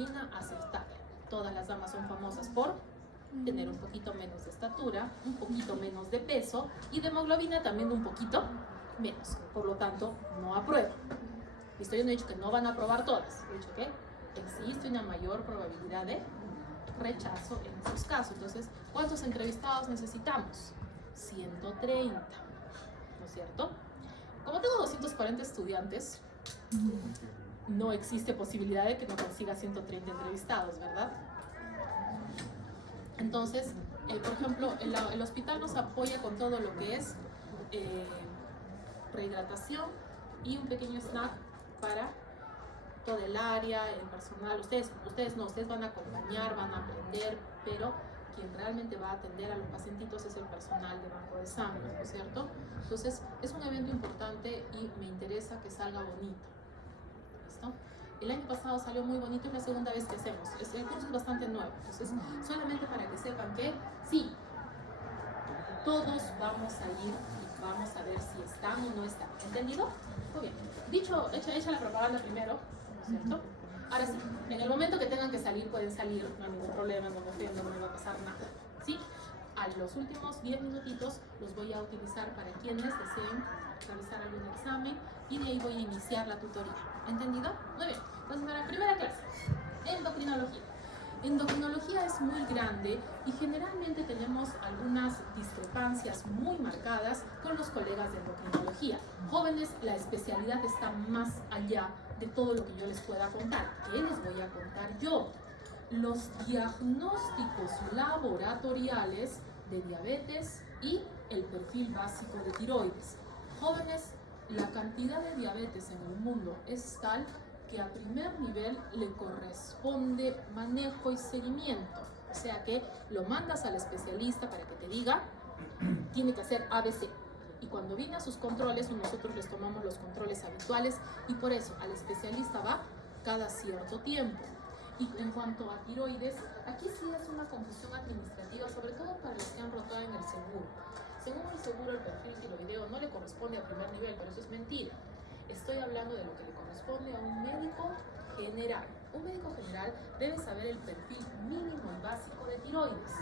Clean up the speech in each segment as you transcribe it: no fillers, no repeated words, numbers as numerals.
hemoglobina aceptable. Todas las damas son famosas por tener un poquito menos de estatura, un poquito menos de peso y de hemoglobina también un poquito menos. Por lo tanto, no aprueban. Listo, yo no he dicho que no van a aprobar todas. He dicho que existe una mayor probabilidad de rechazo en esos casos. Entonces, ¿cuántos entrevistados necesitamos? 130, ¿no es cierto? Como tengo 240 estudiantes, no existe posibilidad de que no consiga 130 entrevistados, ¿verdad? Entonces, por ejemplo, el hospital nos apoya con todo lo que es rehidratación y un pequeño snack para todo el área, el personal. Ustedes van a acompañar, van a aprender, pero quien realmente va a atender a los pacientitos es el personal de banco de sangre, ¿no es cierto? Entonces, es un evento importante y me interesa que salga bonito. ¿Listo? El año pasado salió muy bonito, es la segunda vez que hacemos. El curso es bastante nuevo, entonces solamente para que sepan que sí, todos vamos a ir y vamos a ver si están o no están. ¿Entendido? Muy bien. Dicho, hecha la propaganda primero, ¿no es cierto? Ahora sí, en el momento que tengan que salir, pueden salir, no hay ningún problema, no me ofendo, no me va a pasar nada. ¿Sí? A los últimos 10 minutitos los voy a utilizar para quienes deseen realizar algún examen y de ahí voy a iniciar la tutoría. ¿Entendido? Muy bien. Entonces, para la primera clase, endocrinología. Endocrinología es muy grande y generalmente tenemos algunas discrepancias muy marcadas con los colegas de endocrinología. Jóvenes, la especialidad está más allá de todo lo que yo les pueda contar. ¿Qué les voy a contar yo? Los diagnósticos laboratoriales de diabetes y el perfil básico de tiroides. Jóvenes, la cantidad de diabetes en el mundo es tal que a primer nivel le corresponde manejo y seguimiento. O sea que lo mandas al especialista para que te diga, tiene que hacer ABC. Y cuando viene a sus controles, nosotros les tomamos los controles habituales y por eso al especialista va cada cierto tiempo. Y en cuanto a tiroides, aquí sí es una confusión administrativa, sobre todo para los que han rotado en el seguro. Según el seguro, el perfil tiroideo no le corresponde a primer nivel, pero eso es mentira. Estoy hablando de lo que le corresponde a un médico general. Un médico general debe saber el perfil mínimo y básico de tiroides.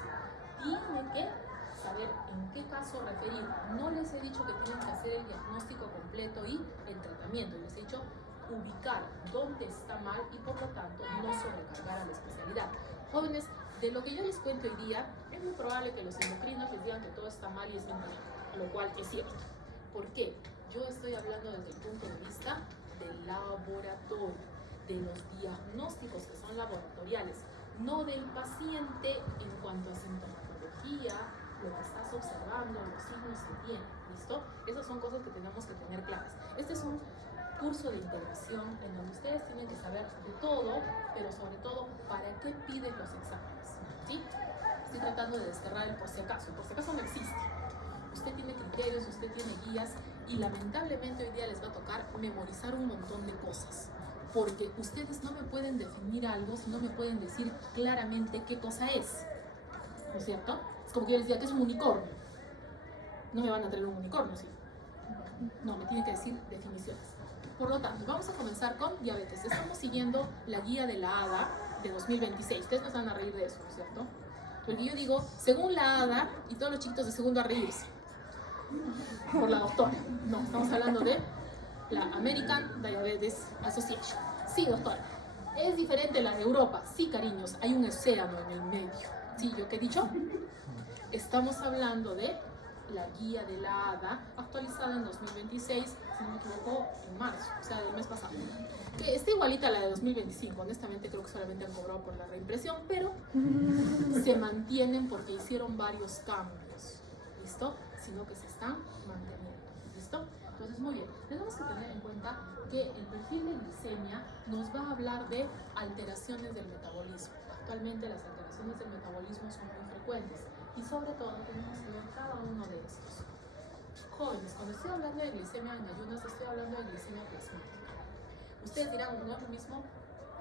Tiene que saber en qué caso referir. No les he dicho que tienen que hacer el diagnóstico completo y el tratamiento. Les he dicho ubicar dónde está mal y por lo tanto no sobrecargar a la especialidad. Jóvenes, de lo que yo les cuento hoy día, es muy probable que los endocrinos les digan que todo está mal y es mentira, lo cual es cierto. ¿Por qué? Yo estoy hablando desde el punto de vista del laboratorio, de los diagnósticos que son laboratoriales, no del paciente en cuanto a sintomatología, lo que estás observando, los signos que tiene, ¿listo? Esas son cosas que tenemos que tener claras. Este es un curso de integración en donde ustedes tienen que saber de todo, pero sobre todo para qué piden los exámenes, ¿sí? Estoy tratando de desterrar el por si acaso no existe. Usted tiene criterios, usted tiene guías y lamentablemente hoy día les va a tocar memorizar un montón de cosas, porque ustedes no me pueden definir algo si no me pueden decir claramente qué cosa es, ¿no es cierto? Es como que yo les diga que es un unicornio. No me van a traer un unicornio, ¿sí? No, me tienen que decir definiciones. Por lo tanto, vamos a comenzar con diabetes. Estamos siguiendo la guía de la ADA de 2026. Ustedes nos van a reír de eso, ¿no es cierto? Porque yo digo, según la ADA, y todos los chiquitos de segundo a reírse. Por la doctora. No, estamos hablando de la American Diabetes Association. Sí, doctora. ¿Es diferente la de Europa? Sí, cariños, hay un océano en el medio. Sí, ¿yo qué he dicho? Estamos hablando de la guía de la ADA, actualizada en 2026, si no me equivoco, en marzo, o sea, del mes pasado. Que está igualita a la de 2025, honestamente creo que solamente han cobrado por la reimpresión, pero se mantienen porque hicieron varios cambios, ¿listo? Sino que se están manteniendo, ¿listo? Entonces, muy bien, tenemos que tener en cuenta que el perfil de glicemia nos va a hablar de alteraciones del metabolismo. Actualmente las alteraciones del metabolismo son muy frecuentes y sobre todo tenemos que ver cada uno de estos. Jóvenes, cuando estoy hablando de glicemia en ayunas, estoy hablando de glicemia plasmática. Ustedes dirán, ¿no es lo mismo?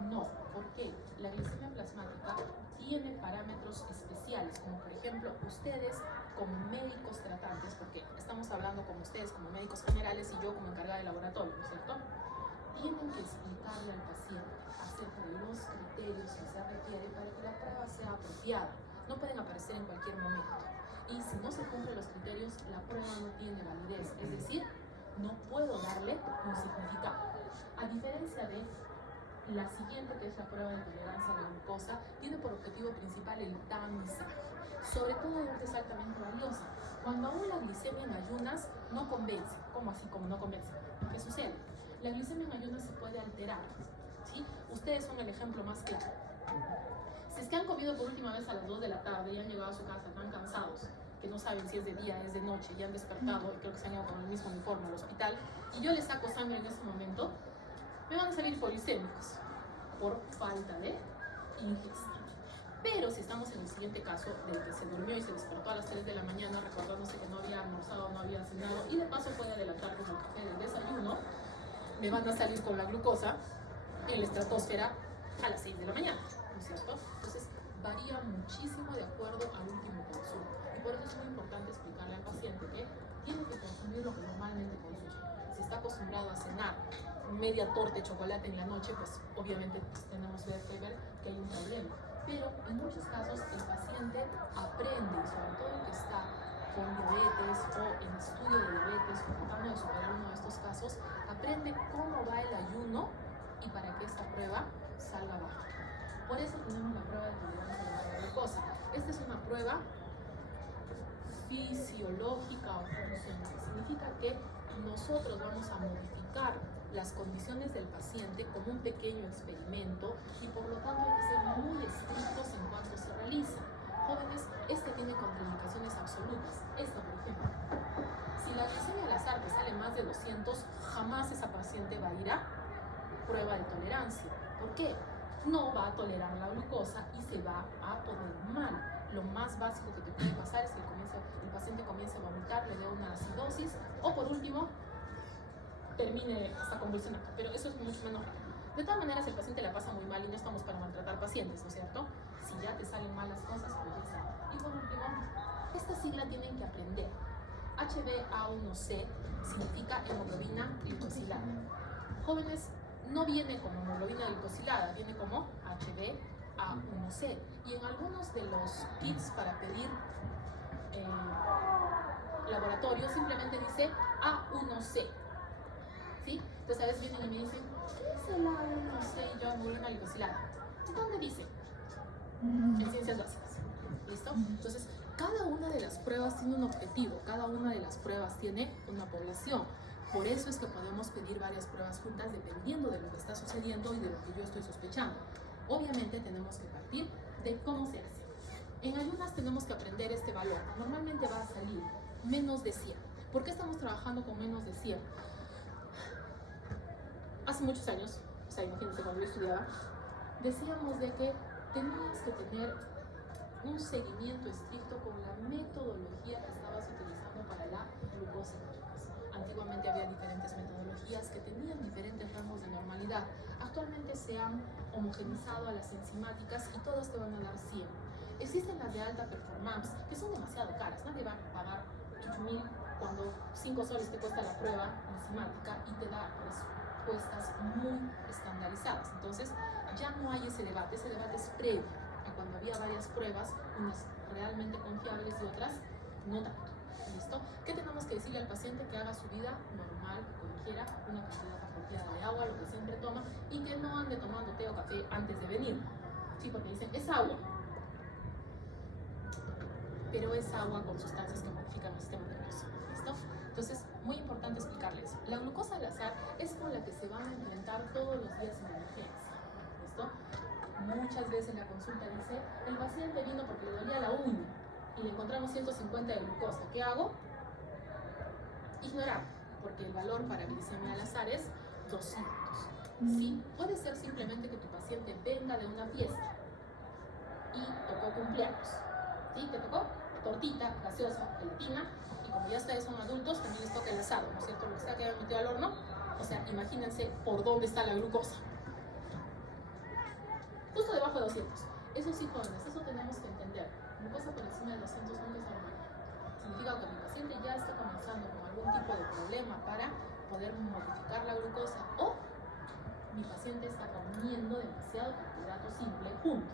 No, ¿por qué? La glicemia plasmática tiene parámetros especiales, como por ejemplo, ustedes como médicos tratantes, porque estamos hablando con ustedes como médicos generales y yo como encargada de laboratorio, ¿no es cierto? Tienen que explicarle al paciente acerca de los criterios requiere para que la prueba sea apropiada. No pueden aparecer en cualquier momento. Y si no se cumplen los criterios, la prueba no tiene validez. Es decir, no puedo darle un significado. A diferencia de la siguiente, que es la prueba de tolerancia a la glucosa, tiene por objetivo principal el tamizaje. Sobre todo de es altamente valiosa. Cuando aún la glicemia en ayunas no convence. ¿Cómo así como no convence? ¿Qué sucede? La glicemia en ayunas se puede alterar, ¿sí? Ustedes son el ejemplo más claro. Si es que han comido por última vez a las 2 de la tarde y han llegado a su casa tan cansados que no saben si es de día, es de noche, y han despertado y creo que se han ido con el mismo uniforme al hospital, y yo les saco sangre en ese momento, me van a salir hipoglicémicos por falta de ingesta. Pero si estamos en el siguiente caso, de que se durmió y se despertó a las 3 de la mañana recordándose que no había almorzado, no había cenado, y de paso puede adelantar con el café del desayuno, me van a salir con la glucosa en la estratosfera a las 6 de la mañana, ¿no es cierto? Entonces varía muchísimo de acuerdo al último consumo, y por eso es muy importante explicarle al paciente que tiene que consumir lo que normalmente consume. Si está acostumbrado a cenar media torta de chocolate en la noche, pues obviamente tenemos que ver que hay un problema. Pero en muchos casos el paciente aprende, y sobre todo el que está con diabetes o en estudio de diabetes o tratando de superar uno de estos casos, aprende cómo va el ayuno y para que esta prueba salga baja. Por eso tenemos la prueba de tolerancia a la glucosa. Esta es una prueba fisiológica o funcional. Significa que nosotros vamos a modificar las condiciones del paciente como un pequeño experimento y por lo tanto hay que ser muy estrictos en cuanto se realiza. Jóvenes, este tiene contraindicaciones absolutas. Esta, por ejemplo, si la glicemia al azar que sale más de 200, jamás esa paciente va a ir a prueba de tolerancia. ¿Por qué? No va a tolerar la glucosa y se va a poner mal. Lo más básico que te puede pasar es que el paciente comience a vomitar, le dé una acidosis o por último termine hasta convulsionando, pero eso es mucho menos raro. De todas maneras, el paciente la pasa muy mal y no estamos para maltratar pacientes, ¿no es cierto? Si ya te salen mal las cosas, pues ya está. Y por último, esta sigla tienen que aprender. HbA1c significa hemoglobina glicosilada. Jóvenes, no viene como hemoglobina glicosilada, viene como HbA1c. Y en algunos de los kits para pedir laboratorio simplemente dice A1c. ¿Sí? Entonces a veces vienen y me dicen, ¿qué es el A1c y yo hemoglobina glicosilada? ¿Dónde dice? En ciencias básicas. ¿Listo? Entonces, cada una de las pruebas tiene un objetivo, cada una de las pruebas tiene una población. Por eso es que podemos pedir varias pruebas juntas dependiendo de lo que está sucediendo y de lo que yo estoy sospechando. Obviamente tenemos que partir de cómo se hace. En ayunas tenemos que aprender este valor. Normalmente va a salir menos de 100. ¿Por qué estamos trabajando con menos de 100? Hace muchos años, o sea, imagínense cuando yo estudiaba, decíamos de que tenías que tener un seguimiento estricto con la metodología que estabas utilizando para la glucosa en ayunas. Antiguamente había diferentes metodologías que tenían diferentes rangos de normalidad. Actualmente se han homogenizado a las enzimáticas y todas te van a dar 100. Existen las de alta performance que son demasiado caras. Nadie va a pagar 8.000 cuando 5 soles te cuesta la prueba enzimática y te da respuestas muy estandarizadas. Entonces ya no hay ese debate es previo a cuando había varias pruebas, unas realmente confiables y otras no tanto. ¿Listo? ¿Qué tenemos que decirle al paciente? Que haga su vida normal, como quiera, una cantidad apropiada de agua, lo que siempre toma, y que no ande tomando té o café antes de venir. Sí, porque dicen, es agua. Pero es agua con sustancias que modifican el sistema nervioso. ¿Listo? Entonces, muy importante explicarles. La glucosa al azar es con la que se van a enfrentar todos los días en emergencia. ¿Listo? Muchas veces la consulta dice, el paciente vino porque le dolía la uña y le encontramos 150 de glucosa. ¿Qué hago? Ignorar, porque el valor para glicemia al azar es 200. ¿Sí? Puede ser simplemente que tu paciente venga de una fiesta y tocó cumpleaños. ¿Sí? ¿Te tocó? Tortita, gaseosa, gelatina, y como ya ustedes son adultos, también les toca el asado, ¿no es cierto? Lo que sea que hayan metido al horno, o sea, imagínense por dónde está la glucosa. Justo debajo de 200. Eso sí, jóvenes, eso tenemos que entender. Glucosa por encima de 200 nunca es normal. Significa que mi paciente ya está comenzando con algún tipo de problema para poder modificar la glucosa o mi paciente está comiendo demasiado carbohidrato simple junto.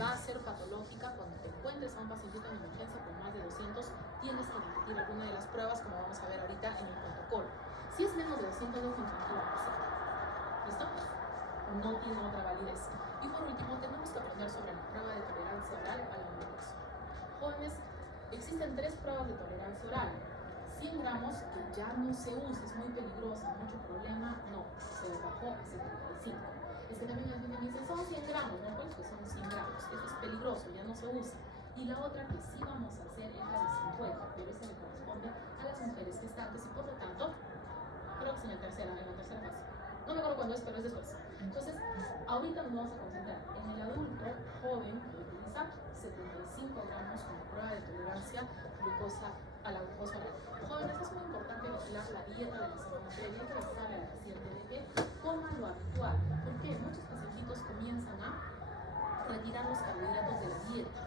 va a ser patológica cuando te encuentres a un pacientito en emergencia con más de 200, tienes que repetir alguna de las pruebas, como vamos a ver ahorita en el protocolo. Si es menos de 200, dejen tranquilo al paciente. ¿Listo? No tiene otra validez. Y por último, tenemos que aprender sobre la prueba de tolerancia oral a la glucosa. Jóvenes, existen 3 pruebas de tolerancia oral. 100 gramos, que ya no se usa, es muy peligrosa, mucho problema, no, se bajó a 75. Es que también alguien me dice, son 100 gramos, no, pues que son 100 gramos, eso es peligroso, ya no se usa. Y la otra que sí vamos a hacer es la de 50, pero esa le corresponde a las mujeres gestantes y por lo tanto, creo que es en la tercera fase. No me acuerdo cuándo es, pero es después. Entonces, ahorita nos vamos a concentrar en el adulto joven que utiliza 75 gramos como prueba de tolerancia a la glucosa oral. Jóvenes, es muy importante vigilar la dieta de la semana previa, que sabe al paciente de que coma lo habitual. Porque muchos pacientitos comienzan a retirar los carbohidratos de la dieta.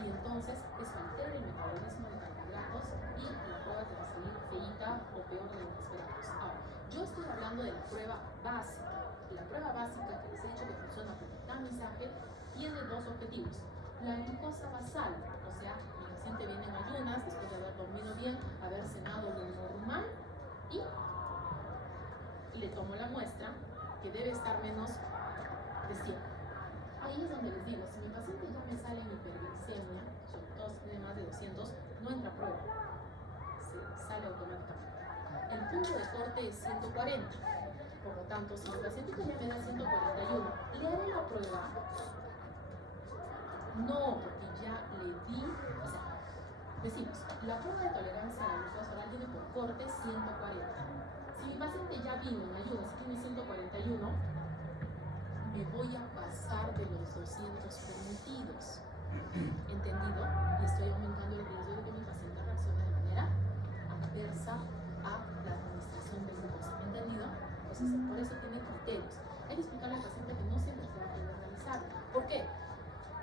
Y entonces eso altera el metabolismo de carbohidratos y la prueba te va a salir feíta o peor de lo que esperamos. Ahora, yo estoy hablando de la prueba básica. La prueba básica que les he dicho que funciona por tamizaje tiene 2 objetivos. La glucosa basal, o sea, el paciente viene en ayunas después de haber dormido bien, haber cenado lo normal y le tomo la muestra que debe estar menos de 100. Ahí es donde les digo, si mi paciente ya me sale en hiperglicemia, sobre todo si tiene más de 200, no entra a prueba, se sale automáticamente. El punto de corte es 140, por lo tanto, si mi paciente ya me da 141, ¿le haré la prueba? No, porque ya le di, o sea, decimos, la prueba de tolerancia a la glucosa oral tiene por corte 140. Si mi paciente ya vino en ayunas y tiene 141, me voy a pasar de los 200 permitidos. ¿Entendido? Y estoy aumentando el riesgo de que mi paciente reaccione de manera adversa a la administración de glucosa. ¿Entendido? Entonces, por eso tiene criterios. Hay que explicarle al paciente que no siempre se va a poder realizar. ¿Por qué?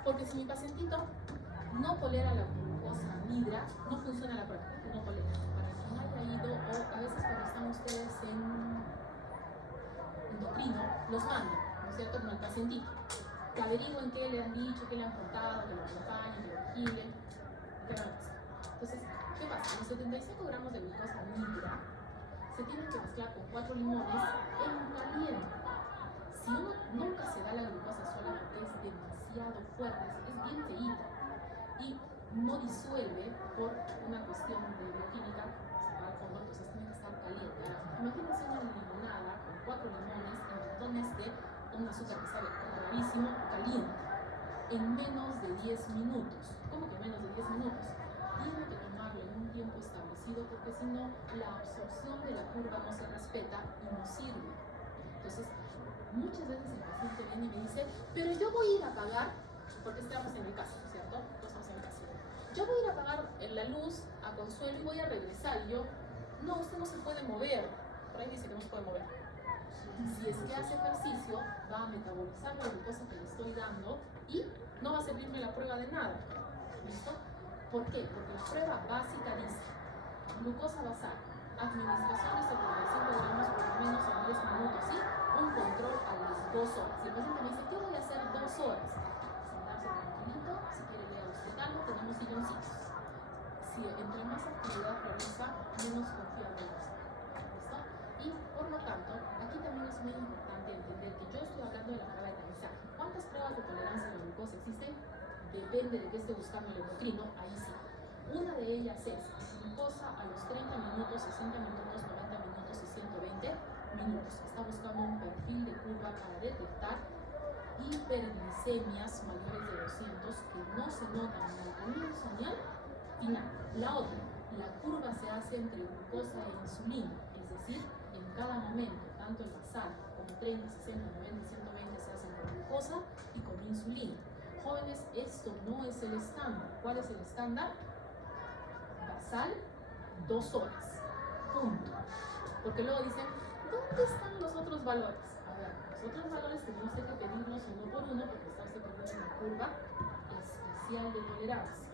Porque si mi pacientito no tolera la glucosa anhidra, no funciona la prueba, no tolera. Para quien haya ido, o a veces cuando están ustedes en endocrino, los mandan, ¿no es cierto? Como el pacientito. Que averigüen qué le han dicho, qué le han contado, que lo acompañen, que lo vigilen, qué van a hacer. Entonces, ¿qué pasa? Los 75 gramos de glucosa anhidra se tienen que mezclar con 4 limones en caliente. Si uno nunca se da la glucosa sola porque es demasiado fuerte, es bien feíta y no disuelve por una cuestión de bioquímica, se va al fondo, entonces tiene que estar caliente. Imagínense una limonada con 4 limones en montones de un azúcar que sabe rarísimo, caliente, en menos de 10 minutos. ¿Cómo que menos de 10 minutos? Tiene que tomarlo en un tiempo establecido porque si no, la absorción de la curva no se respeta y no sirve. Entonces, muchas veces el paciente viene y me dice, pero yo voy a ir a pagar, porque estamos en mi casa, ¿cierto? Estamos en mi casa. Yo voy a ir a pagar la luz a Consuelo y voy a regresar. Y yo, no, usted no se puede mover. Por ahí dice que no se puede mover. Si es que hace ejercicio, va a metabolizar la glucosa que le estoy dando y no va a servirme la prueba de nada. ¿Listo? ¿Por qué? Porque la prueba básica dice, glucosa basal, administración de 75 gramos por lo menos en 10 minutos, ¿sí? Un control a las 2 horas. Si el paciente me dice, ¿qué voy a hacer 2 horas? Sentarse tranquilito, si quiere leer usted algo, tenemos silloncitos. Si entre más actividad realiza, menos confiable es. ¿Listo? Y por lo tanto, aquí también es muy importante entender que yo estoy hablando de la prueba de tamizaje. ¿Cuántas pruebas de tolerancia a la glucosa existen? Depende de qué esté buscando el endocrino, ahí sí. Una de ellas es glucosa a los 30 minutos, 60 minutos, 90 minutos y 120 minutos. Está buscando un perfil de curva para detectar hiperglicemias mayores de 200 que no se notan en el comienzo ni al final. La otra, la curva se hace entre glucosa e insulina, es decir, en cada momento, tanto el basal como 30, 60, 90 y 120 se hacen con glucosa y con insulina. Jóvenes, esto no es el estándar. ¿Cuál es el estándar? Basal, 2 horas. Punto. Porque luego dicen, ¿dónde están los otros valores? A ver, los otros valores tenemos que pedirlos uno por uno porque está usted poniendo una curva especial de tolerancia.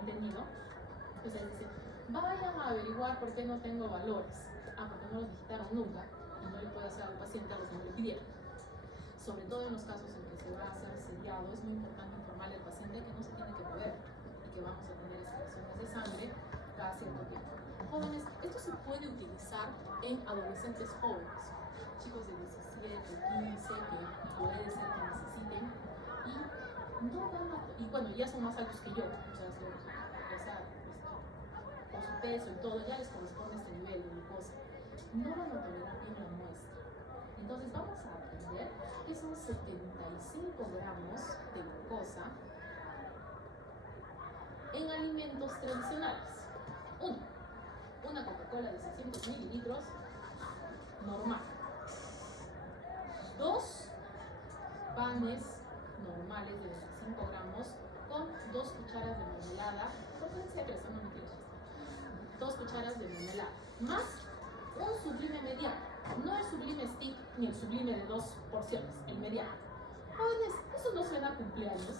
¿Entendido? Entonces dicen, vayan a averiguar por qué no tengo valores. Ah, porque no los digitaron nunca y no le puedo hacer al paciente a los que me lo pidieron. sobre todo en los casos en que se va a hacer sediado, es muy importante informarle al paciente que no se tiene que mover y que vamos a tener extracciones de sangre cada cierto tiempo. Jóvenes, esto se puede utilizar en adolescentes jóvenes, chicos de 17, 15, que puede ser que necesiten, y no van a, y bueno, ya son más altos que yo, o sea, por su peso y todo, ya les corresponde este nivel de glucosa. No van a tolerar bien la muestra. Entonces vamos a aprender que son 75 gramos de glucosa en alimentos tradicionales. Una Coca-Cola de 600 mililitros, normal. 2 panes normales de 25 gramos con 2 cucharas de mermelada, preferencia de presa, no me quiero chiste. 2 cucharas de mermelada, más un sublime mediano, no el sublime stick ni el sublime de 2 porciones, el mediano. Jóvenes, eso no suena a cumpleaños.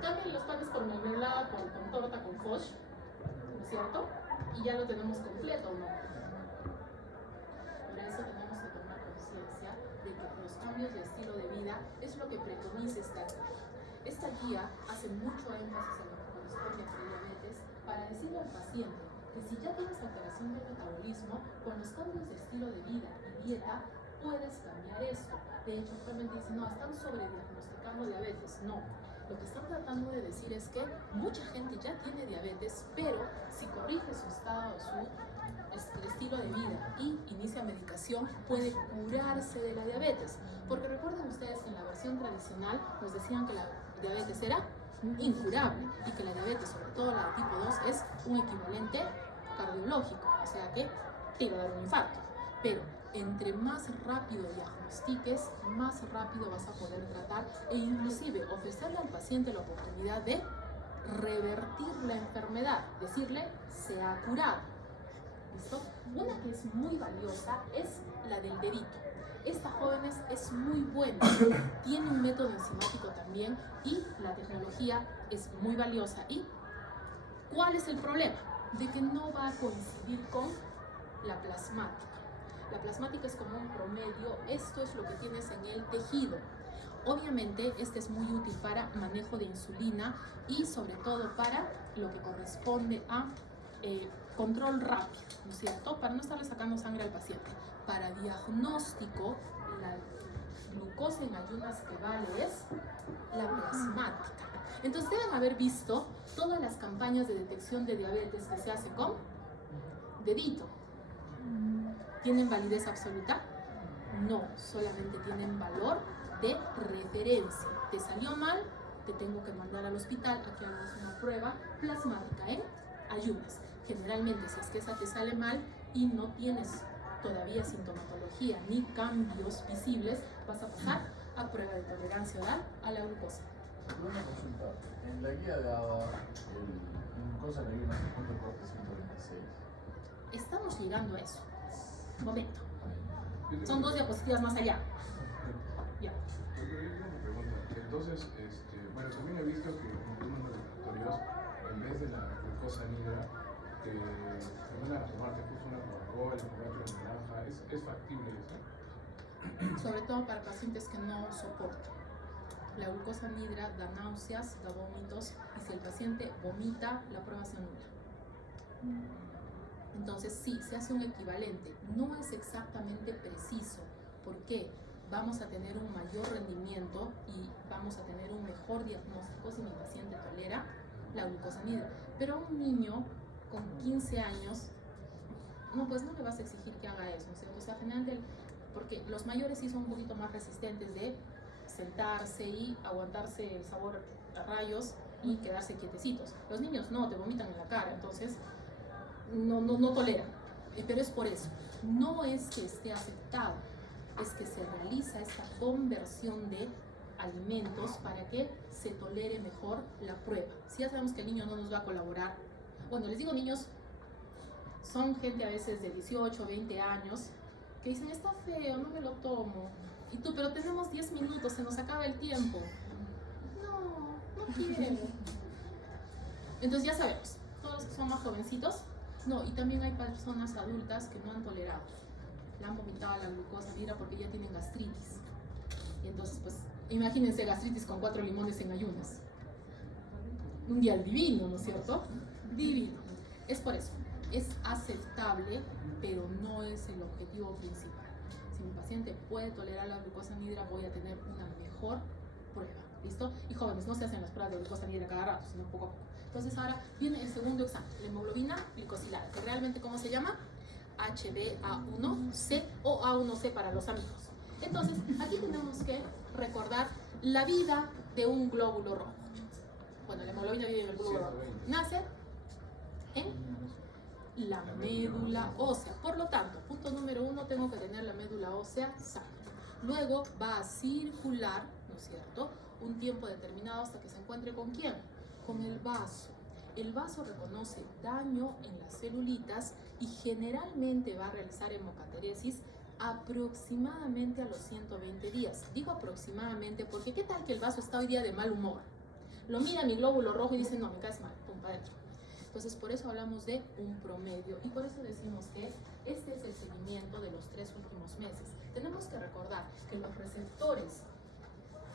Cambien los panes por mermelada, con torta, con foch, ¿no es cierto? Y ya lo tenemos completo, ¿no? Por eso tenemos que tomar conciencia de que los cambios de estilo de vida es lo que preconiza esta guía. Esta guía hace mucho énfasis en lo que corresponde a prediabetes para decirle al paciente que si ya tienes alteración del metabolismo, con los cambios de estilo de vida y dieta puedes cambiar esto. De hecho, actualmente dicen, no, están sobrediagnosticando diabetes. No. Lo que están tratando de decir es que mucha gente ya tiene diabetes, pero si corrige su estado, su estilo de vida y inicia medicación, puede curarse de la diabetes. Porque recuerden ustedes que en la versión tradicional nos decían que la diabetes era incurable y que la diabetes, sobre todo la de tipo 2, es un equivalente cardiológico, o sea que te va a dar un infarto. Pero entre más rápido diagnostiques, más rápido vas a poder tratar e inclusive ofrecerle al paciente la oportunidad de revertir la enfermedad, decirle se ha curado. ¿Listo? Una que es muy valiosa es la del dedito. Esta, jóvenes, es muy buena, tiene un método enzimático también y la tecnología es muy valiosa. ¿Y cuál es el problema? De que no va a coincidir con la plasmática. La plasmática es como un promedio, esto es lo que tienes en el tejido. Obviamente este es muy útil para manejo de insulina y sobre todo para lo que corresponde a control rápido, ¿no es cierto? Para no estarle sacando sangre al paciente. Para diagnóstico, la glucosa en ayunas que vale es la plasmática. Entonces deben haber visto todas las campañas de detección de diabetes que se hace con dedito. ¿Tienen validez absoluta? No, solamente tienen valor de referencia. ¿Te salió mal? Te tengo que mandar al hospital a que hagas una prueba plasmática en ayunas. Generalmente, si es que esa te sale mal y no tienes todavía sintomatología ni cambios visibles, vas a pasar a prueba de tolerancia oral a la glucosa. Una consulta. En la guía de ADA, el glucosa en ayunas, ¿cuánto corte 126? Estamos llegando a eso. Momento. Son 2 diapositivas más allá. Ya. Entonces, bueno, también he visto que en algunos laboratorios, en vez de la glucosa negra, te mandan a tomarte justo una Coca-Cola, una naranja. ¿Es factible eso? Sobre todo para pacientes que no soportan. La glucosa negra da náuseas, da vómitos, y si el paciente vomita, la prueba se anula. Entonces sí, se hace un equivalente. No es exactamente preciso. ¿Por qué? Vamos a tener un mayor rendimiento y vamos a tener un mejor diagnóstico si mi paciente tolera la glucosa negra. Pero a un niño con 15 años, no, pues no le vas a exigir que haga eso, ¿no es cierto? O sea, generalmente, porque los mayores sí son un poquito más resistentes de sentarse y aguantarse el sabor a rayos y quedarse quietecitos. Los niños no, te vomitan en la cara, entonces no toleran. Pero es por eso. No es que esté aceptado, es que se realiza esta conversión de alimentos para que se tolere mejor la prueba. Si ya sabemos que el niño no nos va a colaborar, bueno, les digo niños, son gente a veces de 18, 20 años, que dicen, está feo, no me lo tomo. Y tú, pero tenemos 10 minutos, se nos acaba el tiempo. No quiero. Entonces ya sabemos, todos los que son más jovencitos, no, y también hay personas adultas que no han tolerado. Le han vomitado la glucosa negra porque ya tienen gastritis. Imagínense gastritis con 4 limones en ayunas. Un día divino, ¿no es cierto? Divino. Es por eso, es aceptable, pero no es el objetivo principal. Si mi paciente puede tolerar la glucosa anhidra, voy a tener una mejor prueba. ¿Listo? Y jóvenes, no se hacen las pruebas de glucosa anhidra cada rato, sino poco a poco. Entonces ahora viene el segundo examen, la hemoglobina glicosilada, que realmente, ¿cómo se llama? HbA1c o A1c para los amigos. Entonces, aquí tenemos que recordar la vida de un glóbulo rojo. Bueno, la hemoglobina vive en el glóbulo rojo. Nace en la médula ósea. Por lo tanto, punto número 1, tengo que tener la médula ósea sana. Luego va a circular, ¿no es cierto?, un tiempo determinado hasta que se encuentre ¿con quién? Con el vaso. El vaso reconoce daño en las celulitas y generalmente va a realizar hemocateresis aproximadamente a los 120 días. Digo aproximadamente porque ¿qué tal que el vaso está hoy día de mal humor? Lo mira mi glóbulo rojo y dice, no, me caes mal, pum, para adentro. Entonces, por eso hablamos de un promedio y por eso decimos que este es el seguimiento de los 3 últimos meses. Tenemos que recordar que los receptores,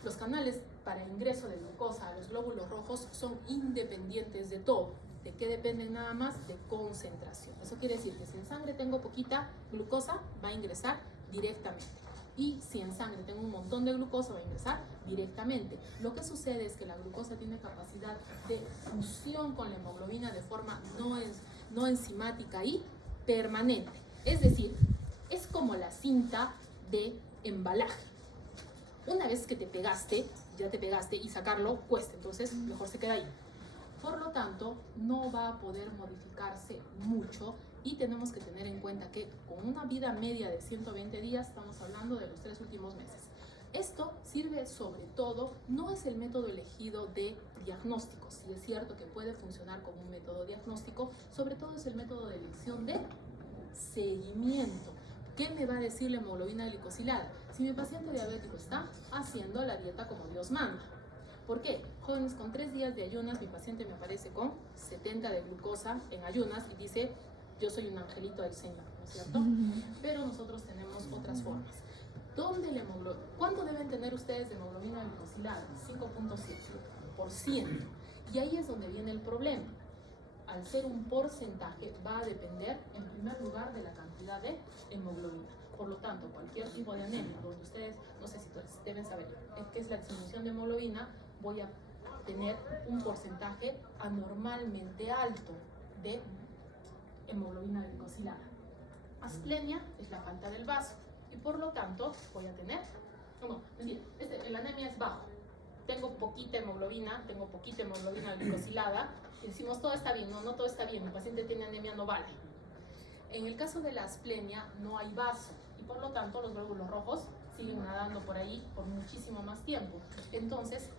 los canales para ingreso de glucosa a los glóbulos rojos son independientes de todo. ¿De qué dependen nada más? De concentración. Eso quiere decir que si en sangre tengo poquita glucosa, va a ingresar directamente. Y si en sangre tengo un montón de glucosa, va a ingresar directamente. Lo que sucede es que la glucosa tiene capacidad de fusión con la hemoglobina de forma no enzimática y permanente. Es decir, es como la cinta de embalaje. Una vez que ya te pegaste y sacarlo cuesta, entonces mejor se queda ahí. Por lo tanto, no va a poder modificarse mucho y tenemos que tener en cuenta que con una vida media de 120 días estamos hablando de los 3 últimos meses. Esto sirve sobre todo, no es el método elegido de diagnóstico, sí es cierto que puede funcionar como un método diagnóstico, sobre todo es el método de elección de seguimiento. ¿Qué me va a decir la hemoglobina glicosilada? Si mi paciente diabético está haciendo la dieta como Dios manda. ¿Por qué? Jóvenes, con 3 días de ayunas, mi paciente me aparece con 70 de glucosa en ayunas y dice, yo soy un angelito del Señor, ¿no es cierto? Pero nosotros tenemos otras formas. ¿Cuánto deben tener ustedes de hemoglobina glicosilada? 5.7%. Y ahí es donde viene el problema. Al ser un porcentaje, va a depender, en primer lugar, de la cantidad de hemoglobina. Por lo tanto, cualquier tipo de anemia, donde ustedes, no sé si deben saber qué es la disminución de hemoglobina, voy a tener un porcentaje anormalmente alto de hemoglobina glicosilada. Asplemia es la falta del vaso y por lo tanto voy a tener, la anemia es bajo. Tengo poquita hemoglobina glicosilada y decimos todo está bien, no todo está bien, mi paciente tiene anemia, no vale. En el caso de la asplemia no hay vaso y por lo tanto los glóbulos rojos siguen nadando por ahí por muchísimo más tiempo. Entonces,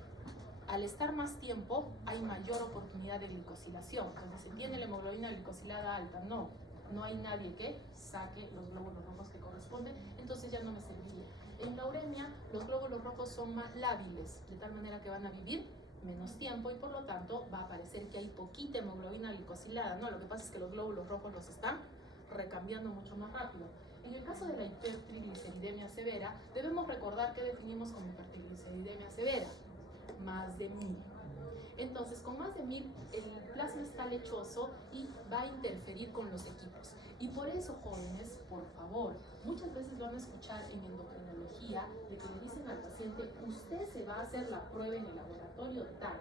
al estar más tiempo hay mayor oportunidad de glicosilación. Cuando se tiene la hemoglobina glicosilada alta, no hay nadie que saque los glóbulos rojos que corresponden, entonces ya no me serviría. En la uremia, los glóbulos rojos son más lábiles, de tal manera que van a vivir menos tiempo y por lo tanto va a parecer que hay poquita hemoglobina glicosilada. No, lo que pasa es que los glóbulos rojos los están recambiando mucho más rápido. En el caso de la hipertrigliceridemia severa, debemos recordar que definimos como hipertrigliceridemia severa, más de 1000. Entonces, con más de 1000, el plasma está lechoso y va a interferir con los equipos. Y por eso, jóvenes, por favor, muchas veces van a escuchar en endocrinología de que le dicen al paciente, usted se va a hacer la prueba en el laboratorio tal.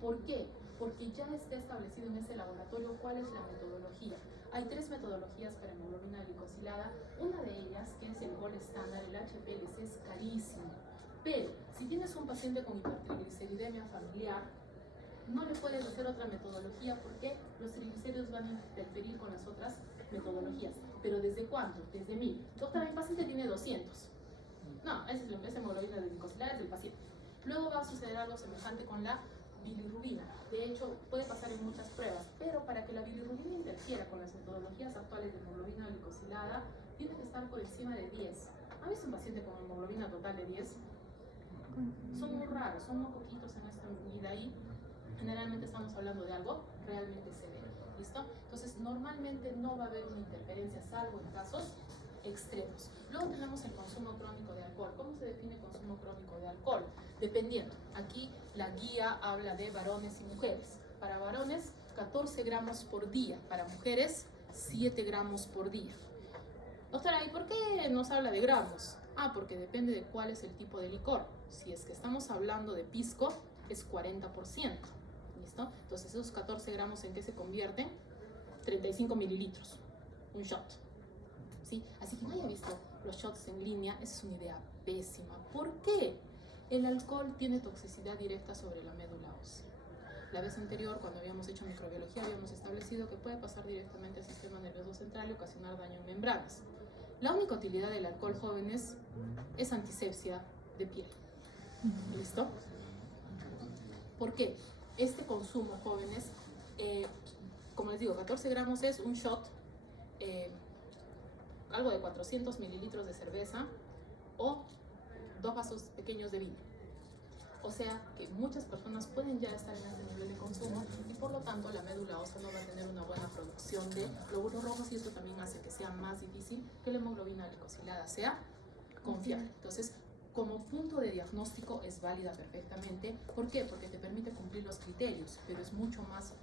¿Por qué? Porque ya está establecido en ese laboratorio cuál es la metodología. Hay 3 metodologías para hemoglobina glicosilada. Una de ellas, que es el gold estándar, el HPLC, es carísimo. Pero si tienes un paciente con hipertrigliceridemia familiar, no le puedes hacer otra metodología porque los triglicéridos van a interferir con las otras metodologías. ¿Pero desde cuánto? Desde 1000. Doctora, mi paciente tiene 200. No, esa hemoglobina glicosilada es del paciente. Luego va a suceder algo semejante con la bilirrubina. De hecho, puede pasar en muchas pruebas, pero para que la bilirrubina interfiera con las metodologías actuales de hemoglobina glicosilada, tiene que estar por encima de 10. ¿Han visto un paciente con hemoglobina total de 10? Son muy raros, son muy poquitos en esta medida y generalmente estamos hablando de algo realmente severo. ¿Listo? Entonces, normalmente no va a haber una interferencia, salvo en casos extremos. Luego tenemos el consumo crónico de alcohol. ¿Cómo se define consumo crónico de alcohol, dependiendo. Aquí la guía habla de varones y mujeres. Para varones, 14 gramos por día. Para mujeres, 7 gramos por día. Doctora, ¿y por qué nos habla de gramos? Ah, porque depende de cuál es el tipo de licor. Si es que estamos hablando de pisco, es 40%. ¿Listo? Entonces, esos 14 gramos, ¿en qué se convierten? 35 mililitros. Un shot. ¿Sí? Así que no haya visto los shots en línea, esa es una idea pésima. ¿Por qué? El alcohol tiene toxicidad directa sobre la médula ósea. La vez anterior, cuando habíamos hecho microbiología, habíamos establecido que puede pasar directamente al sistema nervioso central y ocasionar daño en membranas. La única utilidad del alcohol, jóvenes, es antisepsia de piel. ¿Listo? ¿Por qué? Este consumo, jóvenes, como les digo, 14 gramos es un shot, algo de 400 mililitros de cerveza o 2 vasos pequeños de vino. O sea que muchas personas pueden ya estar en este nivel de consumo y por lo tanto la médula ósea no va a tener una buena producción de glóbulos rojos y esto también hace que sea más difícil que la hemoglobina glicosilada sea confiable. Entonces, como punto de diagnóstico es válida perfectamente. ¿Por qué? Porque te permite cumplir los criterios, pero es mucho más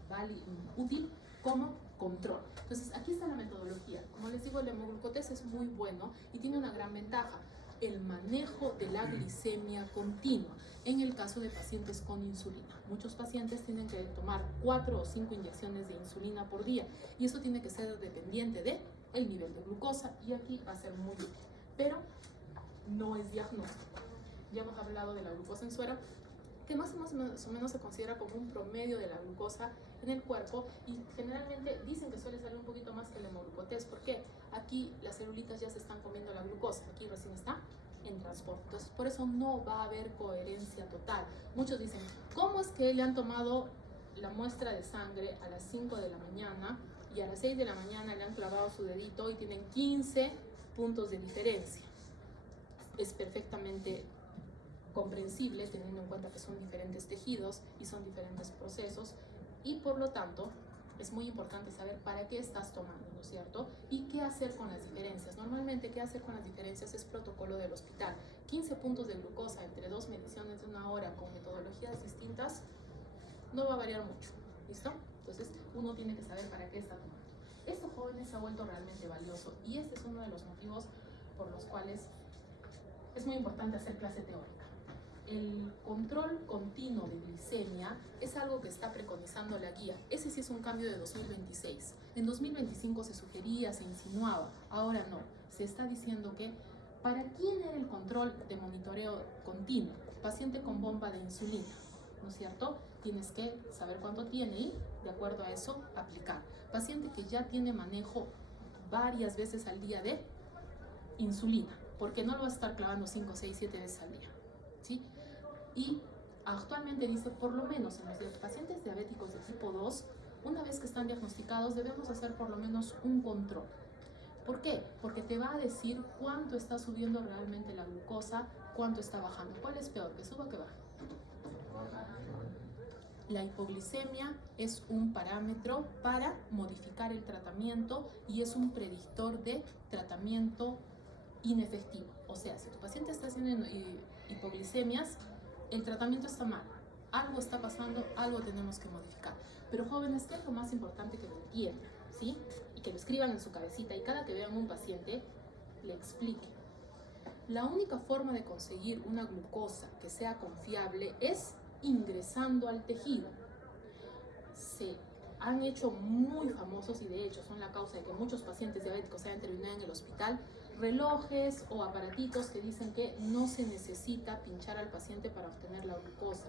útil como control. Entonces, aquí está la metodología. Como les digo, el hemoglucotest es muy bueno y tiene una gran ventaja: el manejo de la glicemia continua en el caso de pacientes con insulina. Muchos pacientes tienen que tomar 4 o 5 inyecciones de insulina por día y eso tiene que ser dependiente del nivel de glucosa y aquí va a ser muy útil, pero no es diagnóstico. Ya hemos hablado de la glucosa en suero, que más o menos se considera como un promedio de la glucosa en el cuerpo y generalmente dicen que suele salir un poquito más que el hemoglucotest. ¿Por qué? Aquí las celulitas ya se están comiendo la glucosa, aquí recién está en transporte. Entonces, por eso no va a haber coherencia total. Muchos dicen, ¿cómo es que le han tomado la muestra de sangre a las 5 de la mañana y a las 6 de la mañana le han clavado su dedito y tienen 15 puntos de diferencia? Es perfectamente comprensible teniendo en cuenta que son diferentes tejidos y son diferentes procesos y por lo tanto es muy importante saber para qué estás tomando, ¿no es cierto? Y qué hacer con las diferencias. Normalmente, qué hacer con las diferencias es protocolo del hospital. 15 puntos de glucosa entre 2 mediciones de 1 hora con metodologías distintas no va a variar mucho, ¿listo? Entonces, uno tiene que saber para qué está tomando. Esto, jóvenes, se ha vuelto realmente valioso y este es uno de los motivos por los cuales es muy importante hacer clase teórica. El control continuo de glicemia es algo que está preconizando la guía. Ese sí es un cambio de 2026. En 2025 se sugería, se insinuaba, ahora no. Se está diciendo que ¿para quién era el control de monitoreo continuo? Paciente con bomba de insulina, ¿no es cierto? Tienes que saber cuánto tiene y, de acuerdo a eso, aplicar. Paciente que ya tiene manejo varias veces al día de insulina, porque no lo vas a estar clavando 5, 6, 7 veces al día, ¿sí? Y actualmente dice, por lo menos en los pacientes diabéticos de tipo 2, una vez que están diagnosticados, debemos hacer por lo menos un control. ¿Por qué? Porque te va a decir cuánto está subiendo realmente la glucosa, cuánto está bajando. ¿Cuál es peor, que suba o que baje? La hipoglicemia es un parámetro para modificar el tratamiento y es un predictor de tratamiento inefectivo. O sea, si tu paciente está haciendo hipoglicemias, el tratamiento está mal, algo está pasando, algo tenemos que modificar. Pero jóvenes, ¿qué es lo más importante? Que lo entiendan, ¿sí? Y que lo escriban en su cabecita y cada que vean un paciente, le expliquen. La única forma de conseguir una glucosa que sea confiable es ingresando al tejido. Se han hecho muy famosos y de hecho son la causa de que muchos pacientes diabéticos hayan terminado en el hospital, relojes o aparatitos que dicen que no se necesita pinchar al paciente para obtener la glucosa.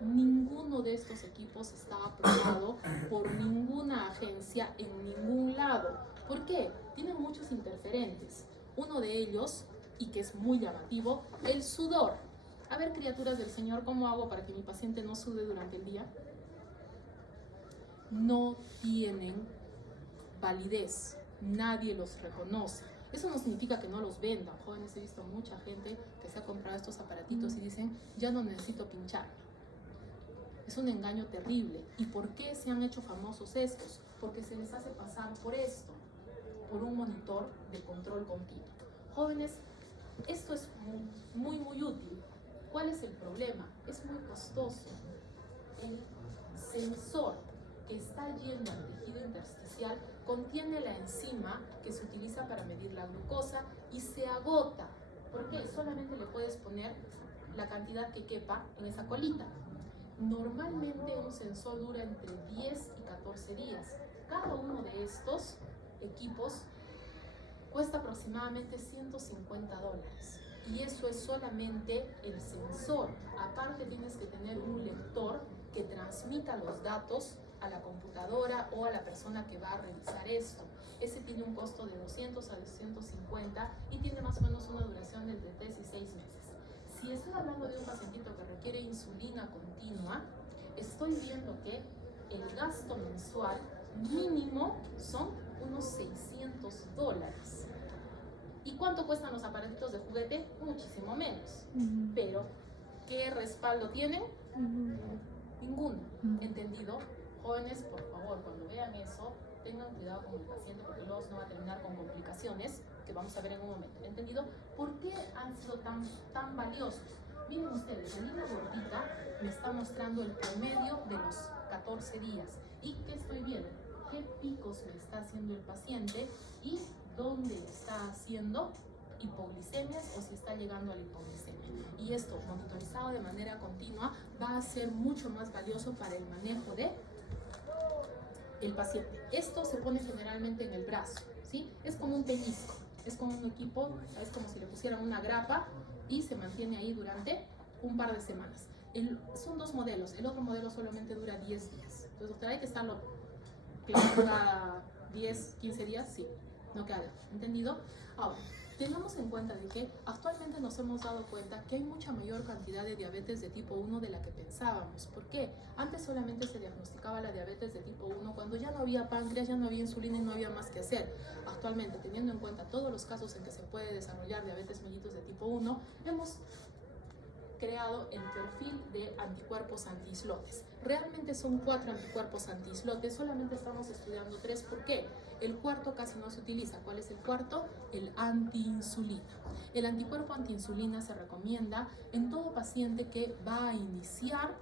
Ninguno de estos equipos está aprobado por ninguna agencia en ningún lado. ¿Por qué? Tienen muchos interferentes. Uno de ellos, y que es muy llamativo, el sudor. A ver, criaturas del Señor, ¿cómo hago para que mi paciente no sude durante el día? No tienen validez, nadie los reconoce. Eso no significa que no los vendan. Jóvenes, he visto mucha gente que se ha comprado estos aparatitos y dicen, ya no necesito pinchar. Es un engaño terrible. ¿Y por qué se han hecho famosos estos? Porque se les hace pasar por esto, por un monitor de control continuo. Jóvenes, esto es muy útil. ¿Cuál es el problema? Es muy costoso. El sensor que está yendo al tejido intersticial contiene la enzima que se utiliza para medir la glucosa y se agota. ¿Por qué? Solamente le puedes poner la cantidad que quepa en esa colita. Normalmente un sensor dura entre 10 y 14 días. Cada uno de estos equipos cuesta aproximadamente $150. Y eso es solamente el sensor. Aparte tienes que tener un lector que transmita los datos a la computadora o a la persona que va a revisar esto. Ese tiene un costo de 200 a 250 y tiene más o menos una duración de entre 3 y 6 meses. Si estoy hablando de un pacientito que requiere insulina continua, estoy viendo que el gasto mensual mínimo son unos $600. ¿Y cuánto cuestan los aparatitos de juguete? Muchísimo menos. Pero, ¿qué respaldo tienen? Ninguno. ¿Entendido? Jóvenes, por favor, cuando vean eso, tengan cuidado con el paciente porque luego no va a terminar con complicaciones que vamos a ver en un momento. ¿Entendido? ¿Por qué han sido tan valiosos? Miren ustedes, la línea gordita me está mostrando el promedio de los 14 días. ¿Y qué estoy viendo? ¿Qué picos me está haciendo el paciente? Y dónde está haciendo hipoglicemias o si está llegando a la hipoglicemia. Y esto, monitorizado de manera continua, va a ser mucho más valioso para el manejo de el paciente. Esto se pone generalmente en el brazo, ¿sí? Es como un pellizco, es como un equipo, es como si le pusieran una grapa y se mantiene ahí durante un par de semanas. Son dos modelos, el otro modelo solamente dura 10 días. Entonces, doctora, hay que estarlo que dura 10, 15 días, sí. No queda de otra, ¿entendido? Ahora, tengamos en cuenta de que actualmente nos hemos dado cuenta que hay mucha mayor cantidad de diabetes de tipo 1 de la que pensábamos. ¿Por qué? Antes solamente se diagnosticaba la diabetes de tipo 1 cuando ya no había páncreas, ya no había insulina y no había más que hacer. Actualmente, teniendo en cuenta todos los casos en que se puede desarrollar diabetes mellitus de tipo 1, hemos creado el perfil de anticuerpos antiislotes. Realmente son 4 anticuerpos antiislotes, solamente estamos estudiando 3. ¿Por qué? El cuarto casi no se utiliza. ¿Cuál es el cuarto? El antiinsulina. El anticuerpo antiinsulina se recomienda en todo paciente que va a iniciar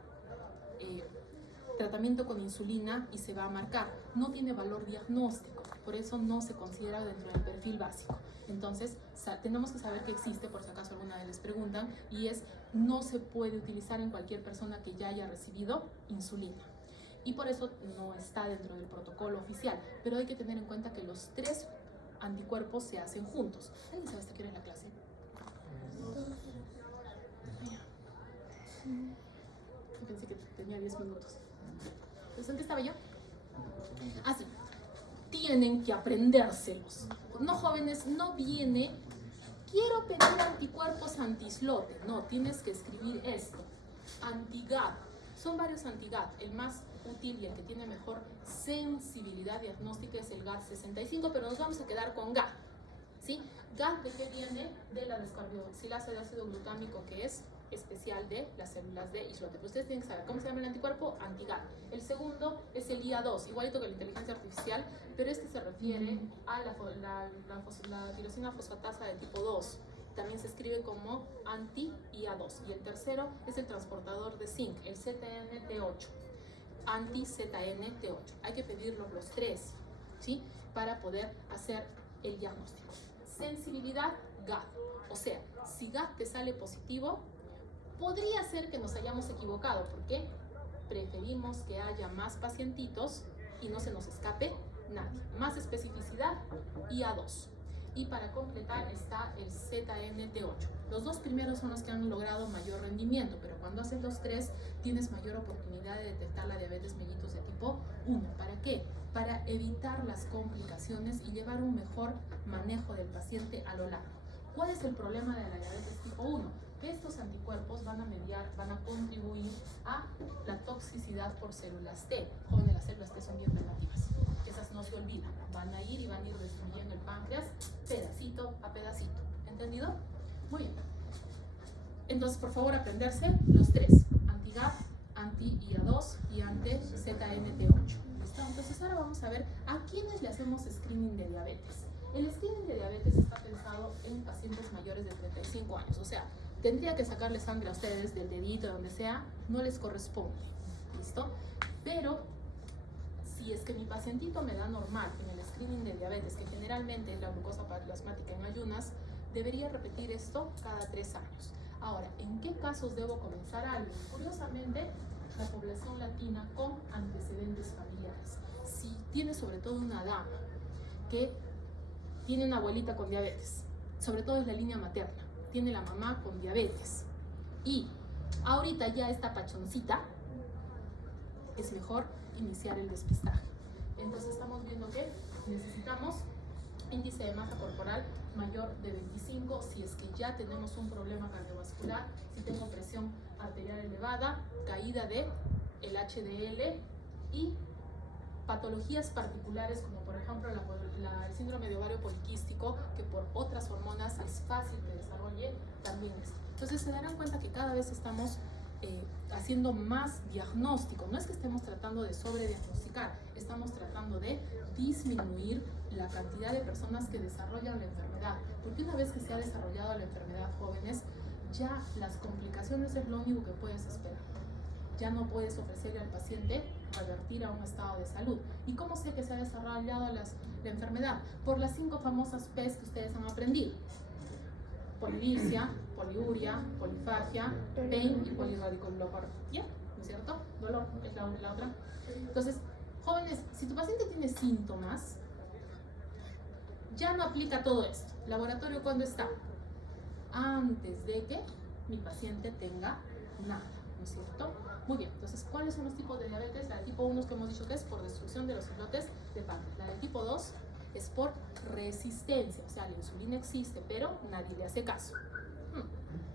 tratamiento con insulina y se va a marcar. No tiene valor diagnóstico, por eso no se considera dentro del perfil básico. Entonces, tenemos que saber que existe, por si acaso alguna vez les preguntan, y es no se puede utilizar en cualquier persona que ya haya recibido insulina. Y por eso no está dentro del protocolo oficial. Pero hay que tener en cuenta que los 3 anticuerpos se hacen juntos. ¿Alguien sabe hasta qué hora es la clase? Yo pensé que tenía 10 minutos. Entonces, ¿en qué estaba yo? Así. Tienen que aprendérselos. No, jóvenes, no viene, quiero pedir anticuerpos anti-islote. No, tienes que escribir esto. Anti-GAD. Son varios anti-GAD. El más útil y el que tiene mejor sensibilidad diagnóstica es el GAD65, pero nos vamos a quedar con GAD. ¿Sí? GAD, ¿de qué viene? De la descarboxilasa de ácido glutámico, que es especial de las células de islote. Pero ustedes tienen que saber cómo se llama el anticuerpo, anti-GAD. El segundo es el IA2, igualito que la inteligencia artificial, pero este se refiere a la tirosina fosfatasa de tipo 2. También se escribe como anti-IA2. Y el tercero es el transportador de zinc, el ZNT8. Anti-ZNT8. Hay que pedirlos los 3, ¿sí? Para poder hacer el diagnóstico. Sensibilidad, GAD. O sea, si GAD te sale positivo, podría ser que nos hayamos equivocado, porque preferimos que haya más pacientitos y no se nos escape nadie. Más especificidad, IA2. Y para completar está el ZNT8. Los 2 primeros son los que han logrado mayor rendimiento, pero cuando haces los 3 tienes mayor oportunidad de detectar la diabetes mellitus de tipo 1. ¿Para qué? Para evitar las complicaciones y llevar un mejor manejo del paciente a lo largo. ¿Cuál es el problema de la diabetes tipo 1? Que estos anticuerpos van a contribuir a la toxicidad por células T. Jóvenes, las células T son bien relativas. Esas no se olvidan. Van a ir destruyendo el páncreas pedacito a pedacito. ¿Entendido? Muy bien. Entonces, por favor, aprenderse los 3. Anti-GAD, anti-IA2 y anti-ZNT8. ¿Listo? Entonces, ahora vamos a ver a quiénes le hacemos screening de diabetes. El screening de diabetes está pensado en pacientes mayores de 35 años. O sea, tendría que sacarle sangre a ustedes del dedito, de donde sea, no les corresponde, ¿listo? Pero si es que mi pacientito me da normal en el screening de diabetes, que generalmente es la glucosa plasmática en ayunas, debería repetir esto cada 3 años. Ahora, ¿en qué casos debo comenzar algo? Curiosamente, la población latina con antecedentes familiares. Si tiene sobre todo una dama que tiene una abuelita con diabetes, sobre todo es la línea materna, tiene la mamá con diabetes y ahorita ya está pachoncita, es mejor iniciar el despistaje. Entonces estamos viendo que necesitamos índice de masa corporal mayor de 25 si es que ya tenemos un problema cardiovascular, si tengo presión arterial elevada, caída de el HDL y patologías particulares como por ejemplo el síndrome de ovario poliquístico, que por otras hormonas es fácil que desarrolle también esto. Entonces se darán cuenta que cada vez estamos haciendo más diagnóstico. No es que estemos tratando de sobrediagnosticar, estamos tratando de disminuir la cantidad de personas que desarrollan la enfermedad, porque una vez que se ha desarrollado la enfermedad, jóvenes, ya las complicaciones es lo único que puedes esperar. Ya no puedes ofrecerle al paciente revertir a un estado de salud. ¿Y cómo sé que se ha desarrollado la enfermedad? Por las 5 famosas P's que ustedes han aprendido: polidipsia, poliuria, polifagia, pain y polirradiculopatía, ¿no es cierto? Dolor es la otra. Entonces, jóvenes, si tu paciente tiene síntomas, ya no aplica todo esto. ¿Laboratorio cuándo está? Antes de que mi paciente tenga nada, ¿no es cierto? Muy bien, entonces, ¿cuáles son los tipos de diabetes? La de tipo 1 que hemos dicho que es por destrucción de los islotes de páncreas. La de tipo 2 es por resistencia, o sea, la insulina existe, pero nadie le hace caso.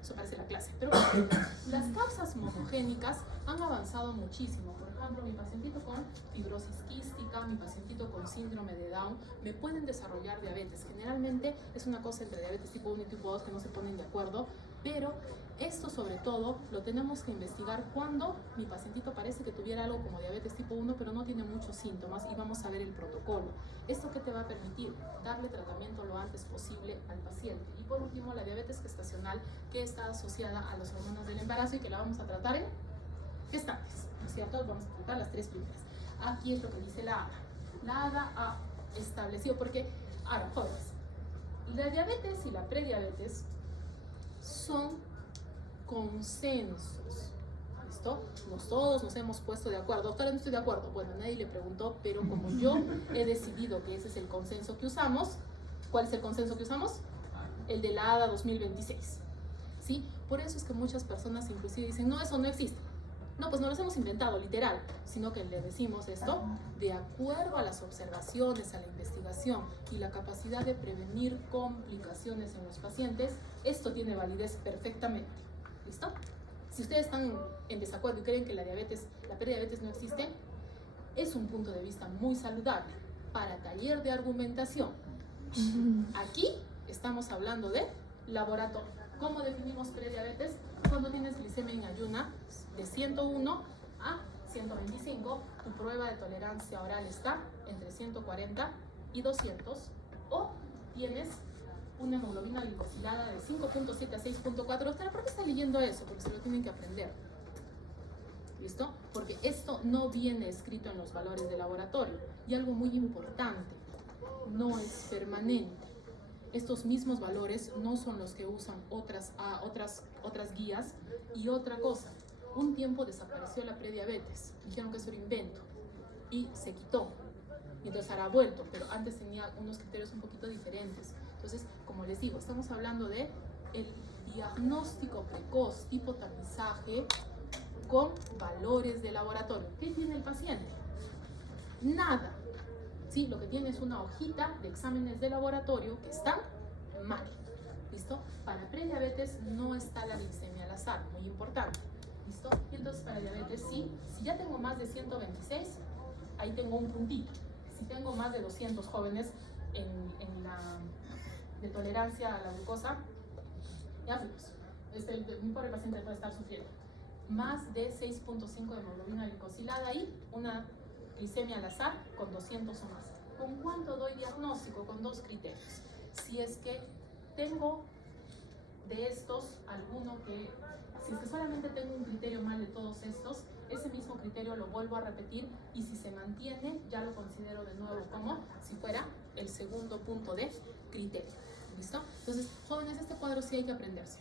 Eso parece la clase, pero bueno, las causas monogénicas han avanzado muchísimo. Por ejemplo, mi pacientito con fibrosis quística, mi pacientito con síndrome de Down, me pueden desarrollar diabetes. Generalmente es una cosa entre diabetes tipo 1 y tipo 2 que no se ponen de acuerdo, pero esto sobre todo lo tenemos que investigar cuando mi pacientito parece que tuviera algo como diabetes tipo 1, pero no tiene muchos síntomas, y vamos a ver el protocolo. ¿Esto qué te va a permitir? Darle tratamiento lo antes posible al paciente. Y por último, la diabetes gestacional, que está asociada a las hormonas del embarazo y que la vamos a tratar en gestantes, ¿no es cierto? Vamos a tratar las 3 primeras. Aquí es lo que dice la ADA. La ADA ha establecido, porque, ahora, jóvenes, la diabetes y la prediabetes son consensos, ¿listo? Todos nos hemos puesto de acuerdo. Doctora, no estoy de acuerdo. Bueno, nadie le preguntó, pero como yo he decidido que ese es el consenso que usamos, ¿cuál es el consenso que usamos? El de la ADA 2026, ¿sí? Por eso es que muchas personas inclusive dicen, no, eso no existe. No, pues no los hemos inventado, literal, sino que le decimos esto de acuerdo a las observaciones, a la investigación y la capacidad de prevenir complicaciones en los pacientes. Esto tiene validez perfectamente. ¿Listo? Si ustedes están en desacuerdo y creen que la prediabetes no existe, es un punto de vista muy saludable para taller de argumentación. Aquí estamos hablando de laboratorio. ¿Cómo definimos prediabetes? Cuando tienes glicemia en ayuna de 101 a 125, tu prueba de tolerancia oral está entre 140 y 200, o tienes una hemoglobina glicosilada de 5.7 a 6.4. Doctora, ¿por qué está leyendo eso? Porque se lo tienen que aprender. ¿Listo? Porque esto no viene escrito en los valores de laboratorio. Y algo muy importante, no es permanente. Estos mismos valores no son los que usan otras guías. Y otra cosa, un tiempo desapareció la prediabetes. Dijeron que eso era invento y se quitó. Y entonces ahora ha vuelto, pero antes tenía unos criterios un poquito diferentes. Entonces, como les digo, estamos hablando de el diagnóstico precoz tipo tamizaje con valores de laboratorio. ¿Qué tiene el paciente? Nada. Sí, lo que tiene es una hojita de exámenes de laboratorio que están mal. ¿Listo? Para prediabetes no está la glicemia al azar, muy importante. ¿Listo? Y entonces para diabetes sí. Si ya tengo más de 126, ahí tengo un puntito. Si tengo más de 200 jóvenes en la de tolerancia a la glucosa, ya fuimos. Mi pobre paciente puede estar sufriendo. Más de 6.5 de hemoglobina glicosilada y una glicemia al azar con 200 o más. ¿Con cuánto doy diagnóstico? Con 2 criterios. Si es que tengo de estos alguno que, si es que solamente tengo un criterio mal de todos estos, ese mismo criterio lo vuelvo a repetir y si se mantiene ya lo considero de nuevo como si fuera el segundo punto de criterio. ¿Listo? Entonces, jóvenes, este cuadro sí hay que aprenderse.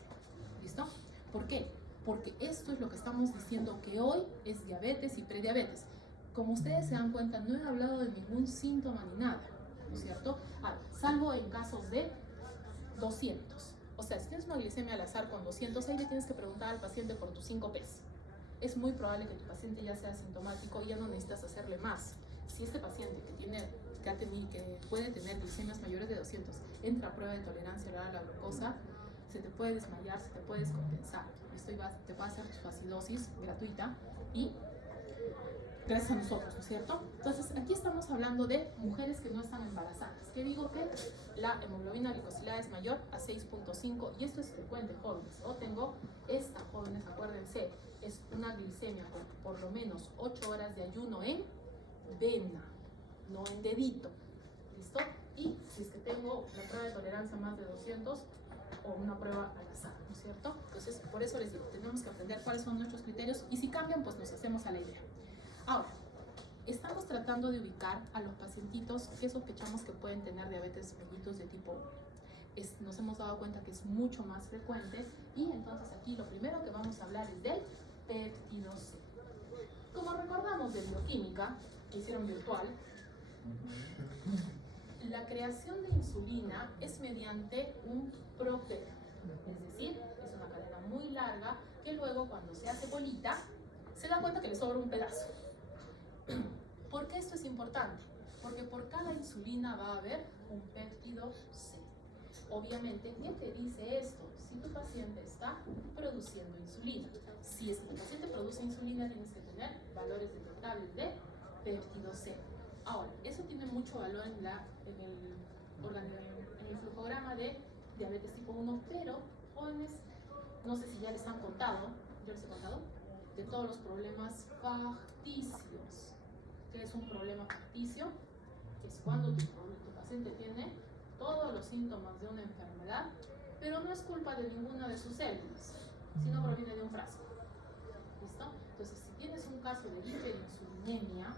¿Listo? ¿Por qué? Porque esto es lo que estamos diciendo que hoy es diabetes y prediabetes. Como ustedes se dan cuenta, no he hablado de ningún síntoma ni nada, ¿no es cierto? Salvo en casos de 200. O sea, si tienes una glicemia al azar con 200, ahí le tienes que preguntar al paciente por tus 5 P's. Es muy probable que tu paciente ya sea asintomático y ya no necesitas hacerle más. Si este paciente que puede tener glicemias mayores de 200 entra a prueba de tolerancia oral a la glucosa, se te puede desmayar, se te puede descompensar. Esto te va a hacer tu acidosis gratuita y gracias a nosotros, ¿no es cierto? Entonces, aquí estamos hablando de mujeres que no están embarazadas. ¿Qué digo? Que la hemoglobina glicosilada es mayor a 6.5 y esto es frecuente, jóvenes. O tengo esta, jóvenes, acuérdense, es una glicemia con por lo menos 8 horas de ayuno en vena, no en dedito. ¿Listo? Y si es que tengo la prueba de tolerancia más de 200 o una prueba al azar, ¿no es cierto? Entonces, por eso les digo, tenemos que aprender cuáles son nuestros criterios y si cambian, pues nos hacemos a la idea. Ahora, estamos tratando de ubicar a los pacientitos que sospechamos que pueden tener diabetes mellitus de tipo 1. Nos hemos dado cuenta que es mucho más frecuente y entonces aquí lo primero que vamos a hablar es del péptido C. Como recordamos de bioquímica, que hicieron virtual, la creación de insulina es mediante un propéptido, es decir, es una cadena muy larga que luego cuando se hace bolita, se da cuenta que le sobra un pedazo. ¿Por qué esto es importante? Porque por cada insulina va a haber un péptido C. Obviamente, ¿qué te dice esto? Si tu paciente está produciendo insulina. Si es que tu paciente produce insulina, tienes que tener valores detectables de péptido C. Ahora, eso tiene mucho valor en el flujograma de diabetes tipo 1, pero jóvenes, no sé si ya les han contado, yo les he contado, de todos los problemas facticios. ¿Qué es un problema facticio? Es cuando tu paciente tiene todos los síntomas de una enfermedad, pero no es culpa de ninguna de sus células, sino proviene de un frasco. ¿Listo? Entonces, si tienes un caso de hiperinsulinemia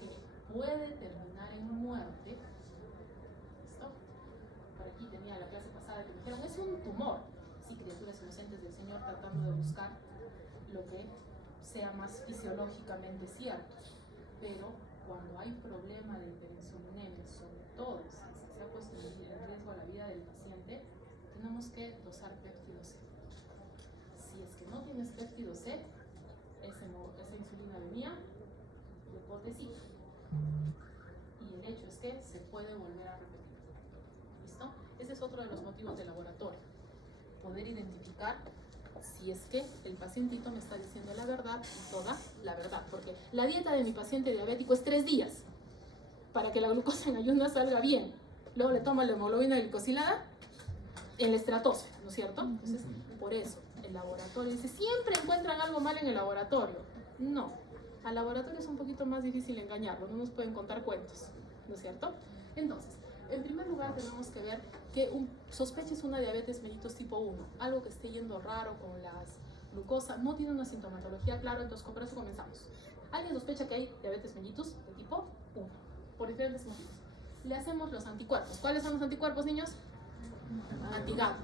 que puede terminar en muerte, ¿listo? Por aquí tenía la clase pasada que me dijeron, es un tumor. Sí, criaturas inocentes del Señor tratando de buscar lo que sea más fisiológicamente cierto, pero cuando hay problema de hiperinsulinemia, sobre todo si se ha puesto en riesgo la vida del paciente, tenemos que dosar péptido C. Si es que no tienes péptido C, esa insulina venía de potecito. Y el hecho es que se puede volver a repetir. ¿Listo? Ese es otro de los motivos de laboratorio. Poder identificar si es que el pacientito me está diciendo la verdad y toda la verdad. Porque la dieta de mi paciente diabético es 3 días para que la glucosa en ayunas salga bien. Luego le toma la hemoglobina glicosilada en la estratosfera, ¿no es cierto? Entonces, por eso, el laboratorio dice, siempre encuentran algo mal en el laboratorio. No, al laboratorio es un poquito más difícil engañarlo, no nos pueden contar cuentos, ¿no es cierto? Entonces, en primer lugar tenemos que ver que sospeches una diabetes mellitus tipo 1, algo que esté yendo raro con las glucosa, no tiene una sintomatología clara, entonces con eso comenzamos. Alguien sospecha que hay diabetes mellitus de tipo 1, por diferentes motivos. Le hacemos los anticuerpos. ¿Cuáles son los anticuerpos, niños? Anti-GAD,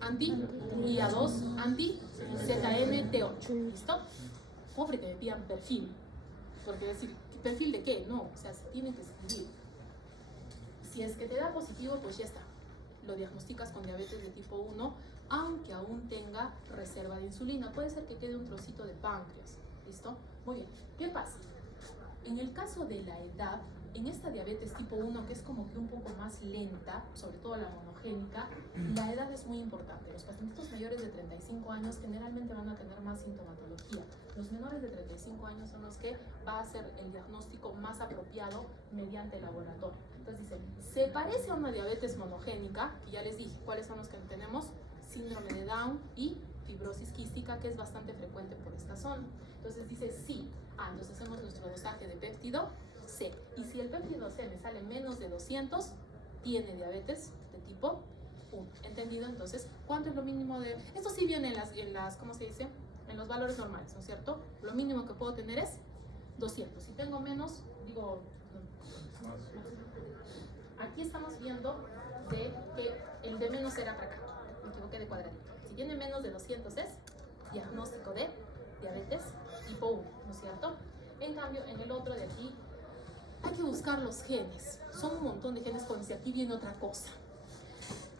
anti-IA2, anti-ZMT8. ¿Listo? Pobre que me pidan perfil. Porque decir, ¿perfil de qué? No, o sea, se tiene que escribir. Si es que te da positivo, pues ya está. Lo diagnosticas con diabetes de tipo 1, aunque aún tenga reserva de insulina. Puede ser que quede un trocito de páncreas. ¿Listo? Muy bien. ¿Qué pasa? En el caso de la edad, en esta diabetes tipo 1, que es como que un poco más lenta, sobre todo la monogénica, la edad es muy importante. Los pacientes mayores de 35 años generalmente van a tener más sintomatología. Los menores de 35 años son los que va a ser el diagnóstico más apropiado mediante el laboratorio. Entonces dicen, se parece a una diabetes monogénica, y ya les dije cuáles son los que tenemos, síndrome de Down y fibrosis quística, que es bastante frecuente por esta zona. Entonces dice, sí, entonces hacemos nuestro dosaje de péptido C. Y si el péptido C me sale menos de 200, tiene diabetes de tipo 1. 1. ¿Entendido? Entonces, ¿cuánto es lo mínimo de...? Esto sí viene en las ¿cómo se dice? En los valores normales, ¿no es cierto? Lo mínimo que puedo tener es 200. Si tengo menos, digo... Aquí estamos viendo de que el de menos era para acá. Me equivoqué de cuadradito. Si tiene menos de 200 es diagnóstico de diabetes tipo 1, ¿no es cierto? En cambio, en el otro de aquí, hay que buscar los genes. Son un montón de genes, y aquí viene otra cosa.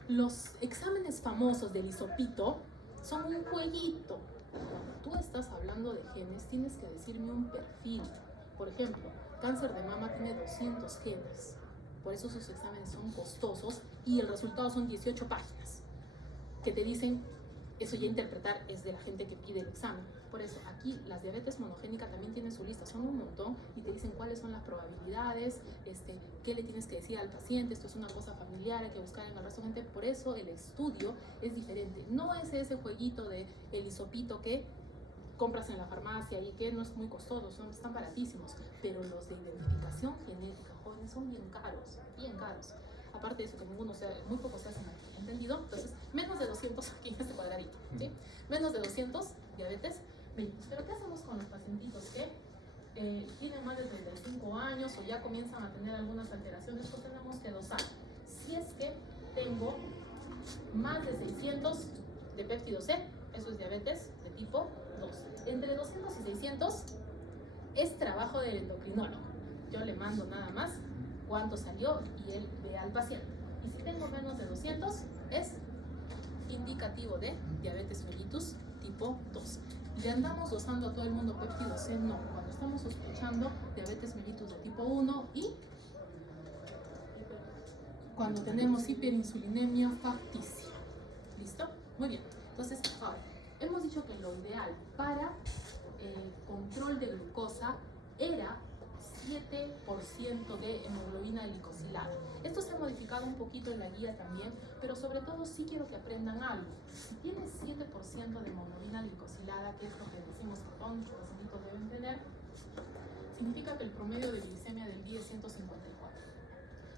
Los exámenes famosos del hisopito son un jueguito. Cuando tú estás hablando de genes, tienes que decirme un perfil. Por ejemplo, cáncer de mama tiene 200 genes. Por eso sus exámenes son costosos y el resultado son 18 páginas. Que te dicen, eso ya interpretar es de la gente que pide el examen. Por eso aquí las diabetes monogénica también tienen su lista, son un montón y te dicen cuáles son las probabilidades, qué le tienes que decir al paciente, esto es una cosa familiar, hay que buscar en el resto de gente. Por eso el estudio es diferente. No es ese jueguito de el hisopito que compras en la farmacia y que no es muy costoso, están baratísimos, pero los de identificación genética, jóvenes, son bien caros, bien caros. Aparte de eso, que muy pocos se hacen aquí, ¿entendido? Entonces, menos de 200 aquí en este cuadradito, ¿sí? Menos de 200 diabetes mellitus. Pero ¿qué hacemos con los pacientitos que tienen más de 35 años o ya comienzan a tener algunas alteraciones? Pues tenemos que dosar. Si es que tengo más de 600 de péptido C, eso es diabetes de tipo 2. Entre 200 y 600 es trabajo del endocrinólogo. Yo le mando nada más cuánto salió y él ve al paciente. Y si tengo menos de 200 es indicativo de diabetes mellitus tipo 2. ¿Le andamos dosando a todo el mundo péptido C? No. Cuando estamos sospechando diabetes mellitus de tipo 1 y cuando tenemos hiperinsulinemia facticia. ¿Listo? Muy bien. Entonces, ahora, hemos dicho que lo ideal para control de glucosa era 7% de hemoglobina glicosilada. Esto se ha modificado un poquito en la guía también, pero sobre todo sí quiero que aprendan algo. Si tienes 7% de hemoglobina glicosilada, que es lo que decimos que todos los pacientes deben tener, significa que el promedio de glicemia del día es 154.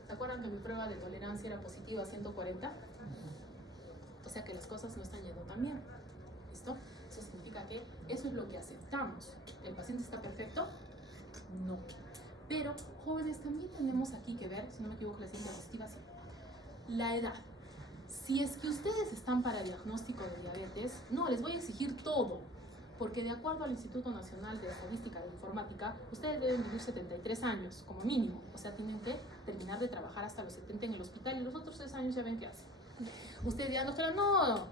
¿Se acuerdan que mi prueba de tolerancia era positiva a 140? O sea que las cosas no están yendo tan bien. ¿Listo? Eso significa que eso es lo que aceptamos. ¿El paciente está perfecto? No. Pero, jóvenes, también tenemos aquí que ver, si no me equivoco, la siguiente diapositiva, sí. La edad. Si es que ustedes están para diagnóstico de diabetes, no, les voy a exigir todo. Porque de acuerdo al Instituto Nacional de Estadística e Informática, ustedes deben vivir 73 años, como mínimo. O sea, tienen que terminar de trabajar hasta los 70 en el hospital y los otros 3 años ya ven qué hacen. Ustedes dirán, doctora, no,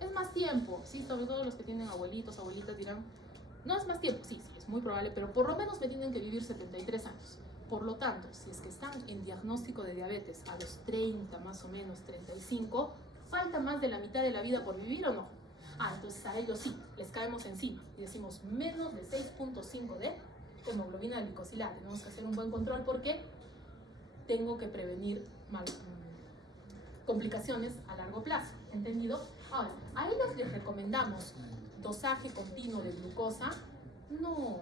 es más tiempo. Sí, sobre todo los que tienen abuelitos, abuelitas dirán, no es más tiempo. Sí, es muy probable, pero por lo menos me tienen que vivir 73 años. Por lo tanto, si es que están en diagnóstico de diabetes a los 30, más o menos 35, ¿falta más de la mitad de la vida por vivir o no? Entonces a ellos sí, les caemos encima y decimos menos de 6.5 de hemoglobina glicosilada. Tenemos que hacer un buen control porque tengo que prevenir complicaciones a largo plazo, ¿entendido? Ahora, a ellos les recomendamos dosaje continuo de glucosa. No,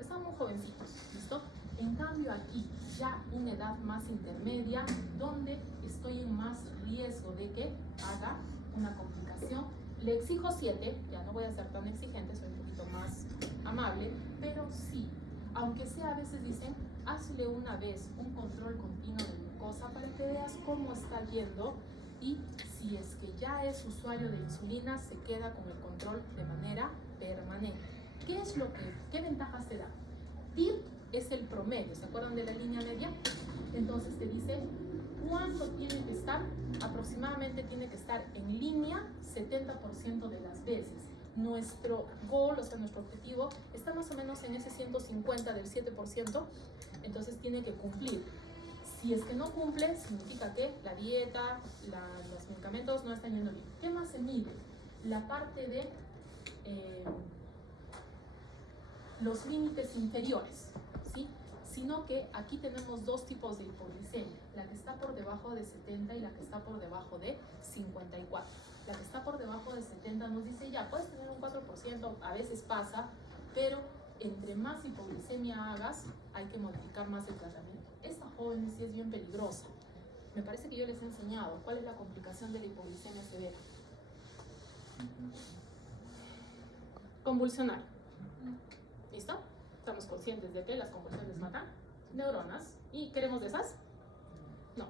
están muy jovencitos, ¿listo? En cambio aquí, ya una edad más intermedia, donde estoy en más riesgo de que haga una complicación. Le exijo 7, ya no voy a ser tan exigente, soy un poquito más amable, pero sí, aunque sea a veces dicen, hazle una vez un control continuo de glucosa para que veas cómo está yendo y si es que ya es usuario de insulina, se queda con el control de manera permanente. ¿Qué ventajas te da? TIR es el promedio, ¿se acuerdan de la línea media? Entonces te dice cuánto tiene que estar, aproximadamente tiene que estar en línea 70% de las veces. Nuestro goal, o sea, nuestro objetivo está más o menos en ese 150 del 7%, entonces tiene que cumplir. Si es que no cumple, significa que la dieta, los medicamentos no están yendo bien. ¿Qué más se mide? La parte de los límites inferiores, ¿sí? Sino que aquí tenemos dos tipos de hipoglicemia, la que está por debajo de 70 y la que está por debajo de 54. La que está por debajo de 70 nos dice, ya, puedes tener un 4%, a veces pasa, pero entre más hipoglicemia hagas, hay que modificar más el tratamiento. Esta joven sí es bien peligrosa. me parece que yo les he enseñado cuál es la complicación de la hipoglicemia severa. Convulsionar. ¿Listo? Estamos conscientes de que las convulsiones matan neuronas. ¿Y queremos de esas? No.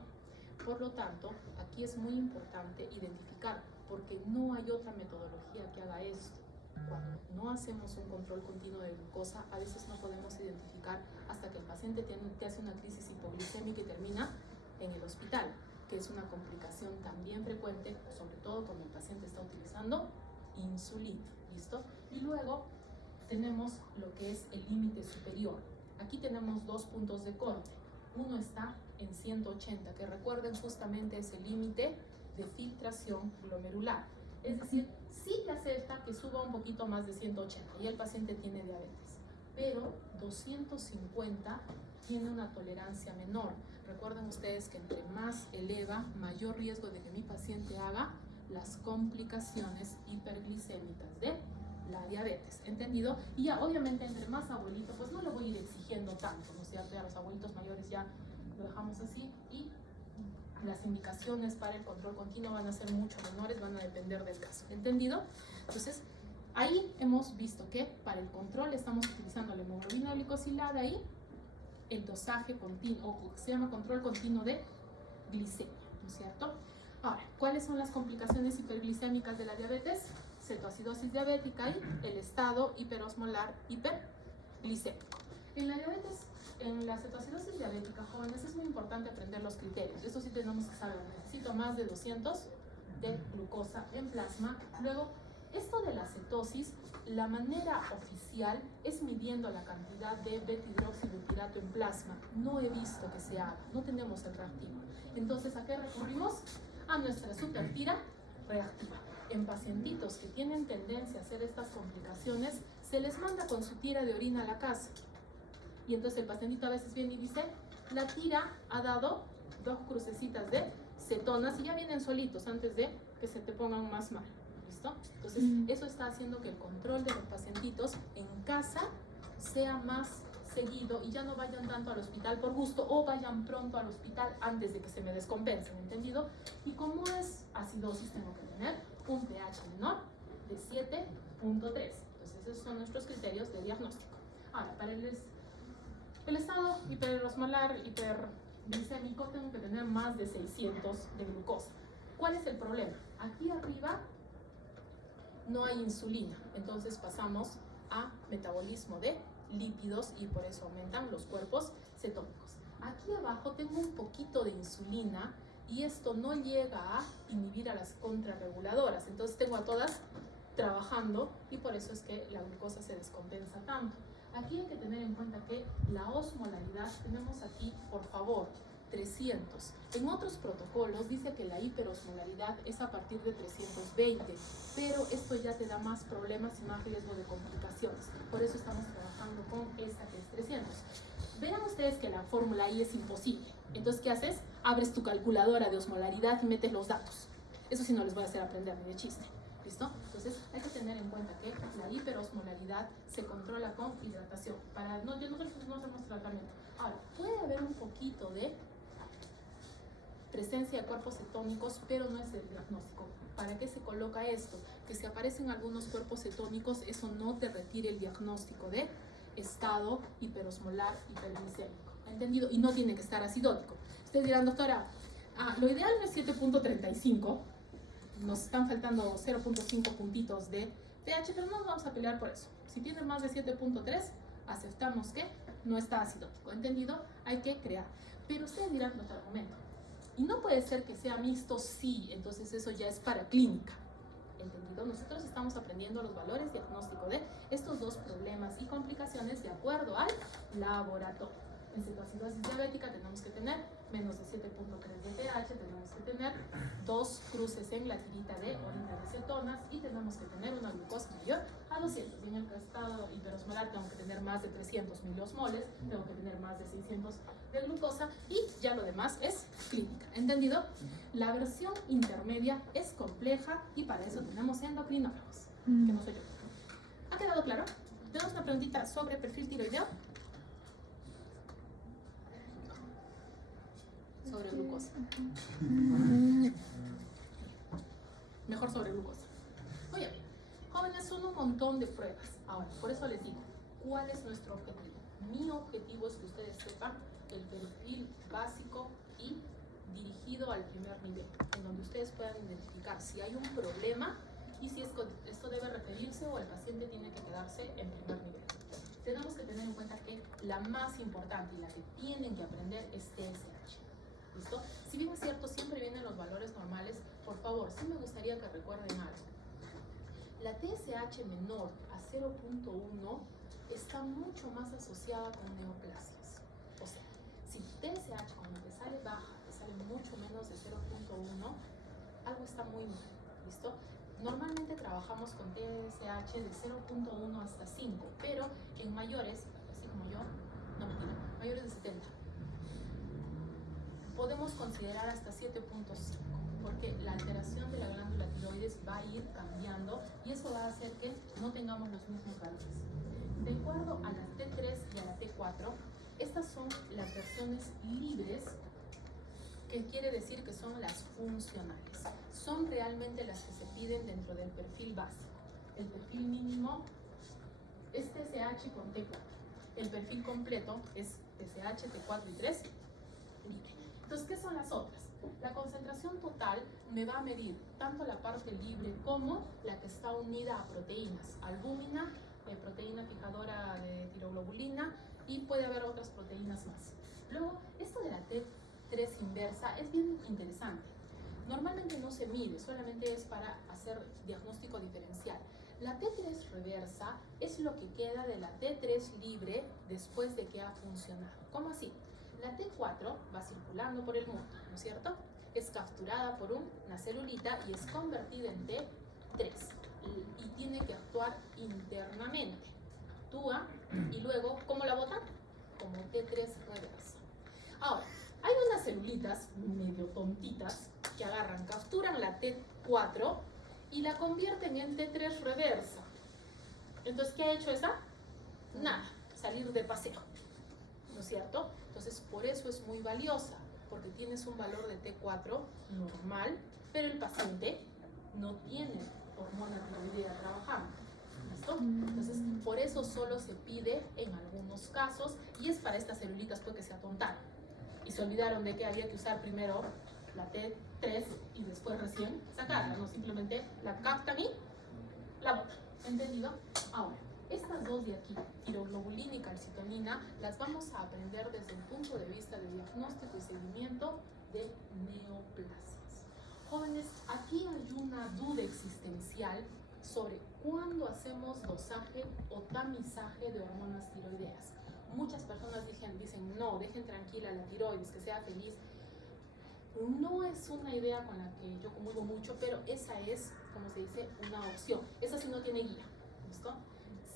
Por lo tanto, aquí es muy importante identificar, porque no hay otra metodología que haga esto. Cuando no hacemos un control continuo de glucosa, a veces no podemos identificar hasta que el paciente te hace una crisis hipoglicémica y termina en el hospital, que es una complicación también frecuente, sobre todo cuando el paciente está utilizando insulina. ¿Listo? Y luego tenemos lo que es el límite superior. Aquí tenemos dos puntos de corte. Uno está en 180, que recuerden justamente ese límite de filtración glomerular. Es decir, sí te acepta que suba un poquito más de 180 y el paciente tiene diabetes, pero 250 tiene una tolerancia menor. Recuerden ustedes que entre más eleva, mayor riesgo de que mi paciente haga las complicaciones hiperglicémicas de la diabetes, ¿entendido? Y ya obviamente entre más abuelito, pues no lo voy a ir exigiendo tanto, ¿no es cierto? Ya los abuelitos mayores ya lo dejamos así y las indicaciones para el control continuo van a ser mucho menores, van a depender del caso, ¿entendido? Entonces, ahí hemos visto que para el control estamos utilizando la hemoglobina glicosilada y el dosaje continuo, o que se llama control continuo de glicemia, ¿no es cierto? Ahora, ¿cuáles son las complicaciones hiperglicémicas de la diabetes? Cetoacidosis diabética y el estado hiperosmolar hiperglicémico. En la diabetes, en la cetoacidosis diabética, jóvenes, es muy importante aprender los criterios. Eso sí tenemos que saber. Necesito más de 200 de glucosa en plasma. Luego, esto de la cetosis, la manera oficial es midiendo la cantidad de beta-hidroxibutirato en plasma. No he visto que se haga, no tenemos el reactivo. Entonces, ¿a qué recurrimos? A nuestra supertira reactiva. En pacientitos que tienen tendencia a hacer estas complicaciones, se les manda con su tira de orina a la casa. Y entonces el pacientito a veces viene y dice, la tira ha dado 2 crucecitas de cetonas y ya vienen solitos antes de que se te pongan más mal. ¿Listo? Entonces, eso está haciendo que el control de los pacientitos en casa sea más seguido y ya no vayan tanto al hospital por gusto o vayan pronto al hospital antes de que se me descompensen, ¿entendido? Y como es acidosis, tengo que tener un pH menor de 7.3. Entonces, esos son nuestros criterios de diagnóstico. Ahora, para el estado hiperosmolar, hiperglicémico, tengo que tener más de 600 de glucosa. ¿Cuál es el problema? Aquí arriba no hay insulina, entonces pasamos a metabolismo de lípidos y por eso aumentan los cuerpos cetónicos. Aquí abajo tengo un poquito de insulina y esto no llega a inhibir a las contrarreguladoras, entonces tengo a todas trabajando y por eso es que la glucosa se descompensa tanto. Aquí hay que tener en cuenta que la osmolaridad, tenemos aquí, por favor, 300. En otros protocolos dice que la hiperosmolaridad es a partir de 320, pero esto ya te da más problemas y más riesgo de complicaciones. Por eso estamos trabajando con esta que es 300. Verán ustedes que la fórmula ahí es imposible. Entonces, ¿qué haces? Abres tu calculadora de osmolaridad y metes los datos. Eso sí no les voy a hacer aprender ni de chiste. ¿Listo? Entonces hay que tener en cuenta que la hiperosmolaridad se controla con hidratación. Nosotros no hacemos tratamiento. Ahora, puede haber un poquito de presencia de cuerpos cetónicos, pero no es el diagnóstico. ¿Para qué se coloca esto? Que si aparecen algunos cuerpos cetónicos, eso no te retire el diagnóstico de estado hiperosmolar hiperglicémico. ¿Entendido? Y no tiene que estar acidótico. Ustedes dirán, doctora, lo ideal no es 7.35. Nos están faltando 0.5 puntitos de pH, pero no nos vamos a pelear por eso. Si tiene más de 7.3, aceptamos que no está acidótico. ¿Entendido? Hay que crear. Pero ustedes dirán, doctor, momento. Y no puede ser que sea mixto, sí, entonces eso ya es para clínica. ¿Entendido? Nosotros estamos aprendiendo los valores diagnósticos de estos dos problemas y complicaciones de acuerdo al laboratorio. En cetoacidosis diabética tenemos que tener menos de 7.3 de pH, tenemos que tener 2 cruces en la tirita de orina de cetonas y tenemos que tener una glucosa mayor a 200. Y en el estado hiperosmolar tengo que tener más de 300 miliosmoles, tengo que tener más de 600 de glucosa y ya lo demás es clínica. ¿Entendido? La versión intermedia es compleja y para eso tenemos endocrinólogos, que no soy yo. ¿Ha quedado claro? Tenemos una preguntita sobre perfil tiroideo. Sobre glucosa. Mejor sobre glucosa. Oye, jóvenes, son un montón de pruebas. Ahora, por eso les digo, ¿cuál es nuestro objetivo? Mi objetivo es que ustedes sepan el perfil básico y dirigido al primer nivel, en donde ustedes puedan identificar si hay un problema y si esto debe referirse o el paciente tiene que quedarse en primer nivel. Tenemos que tener en cuenta que la más importante y la que tienen que aprender es TSH. ¿Listo? Si bien es cierto, siempre vienen los valores normales, por favor, sí me gustaría que recuerden algo. La TSH menor a 0.1 está mucho más asociada con neoplasias. O sea, si TSH cuando te sale baja, te sale mucho menos de 0.1, algo está muy mal. ¿Listo? Normalmente trabajamos con TSH de 0.1 hasta 5, pero en mayores, así como yo, no mentira, mayores de 70, podemos considerar hasta 7.5, porque la alteración de la glándula tiroides va a ir cambiando y eso va a hacer que no tengamos los mismos valores. De acuerdo a la T3 y a la T4, estas son las versiones libres, que quiere decir que son las funcionales. Son realmente las que se piden dentro del perfil básico. El perfil mínimo es TSH con T4. El perfil completo es TSH, T4 y 3 libre. Entonces, ¿qué son las otras? La concentración total me va a medir tanto la parte libre como la que está unida a proteínas, albúmina, proteína fijadora de tiroglobulina, y puede haber otras proteínas más. Luego, esto de la T3 inversa es bien interesante. Normalmente no se mide, solamente es para hacer diagnóstico diferencial. La T3 reversa es lo que queda de la T3 libre después de que ha funcionado. ¿Cómo así? La T4 va circulando por el mundo, ¿no es cierto? Es capturada por una celulita y es convertida en T3 y tiene que actuar internamente. Actúa y luego, ¿cómo la botan? Como T3 reversa. Ahora, hay unas celulitas medio tontitas que agarran, capturan la T4 y la convierten en T3 reversa. Entonces, ¿qué ha hecho esa? Nada, salir de paseo, ¿no es cierto? Entonces, por eso es muy valiosa, porque tienes un valor de T4 normal, pero el paciente no tiene hormona tiroidea trabajando. ¿Listo? Entonces, por eso solo se pide en algunos casos, y es para estas celulitas pues que se atontaron y se olvidaron de que había que usar primero la T3 y después recién sacarla, no simplemente la captan y la botan. ¿Entendido? Ahora, estas dos de aquí, tiroglobulina y calcitonina, las vamos a aprender desde el punto de vista de diagnóstico y seguimiento de neoplasias. Jóvenes, aquí hay una duda existencial sobre cuándo hacemos dosaje o tamizaje de hormonas tiroideas. Muchas personas dicen, no, dejen tranquila la tiroides, que sea feliz. No es una idea con la que yo comulgo mucho, pero esa es, como se dice, una opción. Esa sí no tiene guía, ¿listo?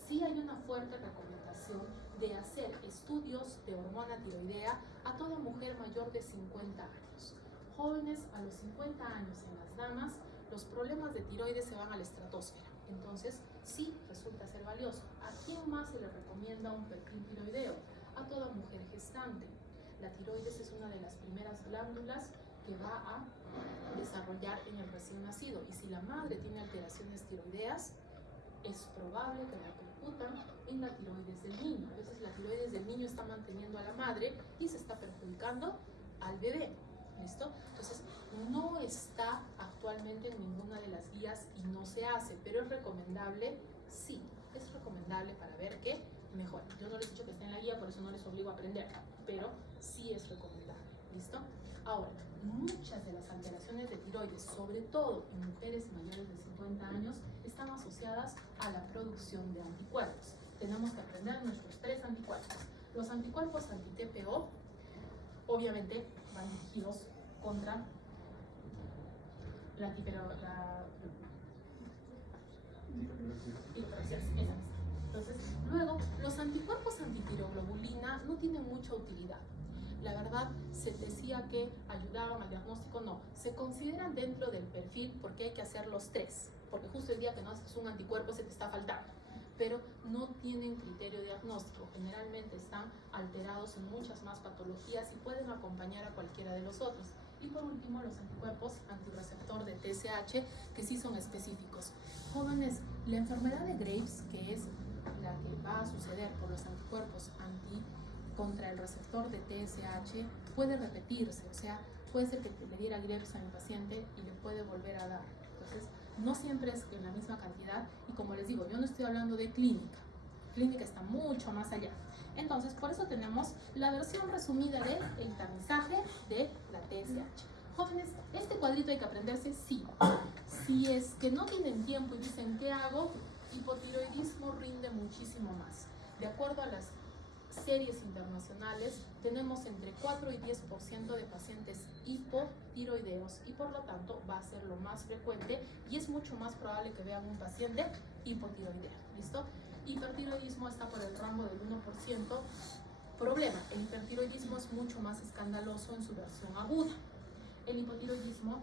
Sí hay una fuerte recomendación de hacer estudios de hormona tiroidea a toda mujer mayor de 50 años. Jóvenes a los 50 años en las damas, los problemas de tiroides se van a la estratosfera. Entonces, sí resulta ser valioso. ¿A quién más se le recomienda un perfil tiroideo? A toda mujer gestante. La tiroides es una de las primeras glándulas que va a desarrollar en el recién nacido. Y si la madre tiene alteraciones tiroideas, es probable que repercutan en la tiroides del niño. A veces la tiroides del niño está manteniendo a la madre y se está perjudicando al bebé. ¿Listo? Entonces, no está actualmente en ninguna de las guías y no se hace, pero es recomendable, sí, es recomendable para ver que mejora. Yo no les he dicho que esté en la guía, por eso no les obligo a aprender, pero sí es recomendable. ¿Listo? Ahora, muchas de las alteraciones de tiroides, sobre todo en mujeres mayores de 50 años, están asociadas a la producción de anticuerpos. Tenemos que aprender nuestros 3 anticuerpos. Los anticuerpos anti-TPO, obviamente, van dirigidos contra la Entonces, luego, los anticuerpos antitiroglobulina no tienen mucha utilidad. La verdad, se decía que ayudaban al diagnóstico, no. Se consideran dentro del perfil porque hay que hacer los 3. Porque justo el día que no haces un anticuerpo se te está faltando. pero no tienen criterio diagnóstico. Generalmente están alterados en muchas más patologías y pueden acompañar a cualquiera de los otros. Y por último, los anticuerpos antirreceptor de TSH, que sí son específicos. Jóvenes, la enfermedad de Graves, que es la que va a suceder por los anticuerpos contra el receptor de TSH, puede repetirse, o sea, puede ser que le diera Graves a mi paciente y le puede volver a dar. Entonces, no siempre es en la misma cantidad, y como les digo, yo no estoy hablando de clínica. Clínica está mucho más allá. Entonces, por eso tenemos la versión resumida del tamizaje de la TSH. Jóvenes, este cuadrito hay que aprenderse sí. Si es que no tienen tiempo y dicen, ¿qué hago? Hipotiroidismo rinde muchísimo más. De acuerdo a las series internacionales, tenemos entre 4 y 10% de pacientes hipotiroideos y por lo tanto va a ser lo más frecuente y es mucho más probable que vean un paciente hipotiroideo. ¿Listo? Hipertiroidismo está por el rango del 1%. Problema, el hipertiroidismo es mucho más escandaloso en su versión aguda. El hipotiroidismo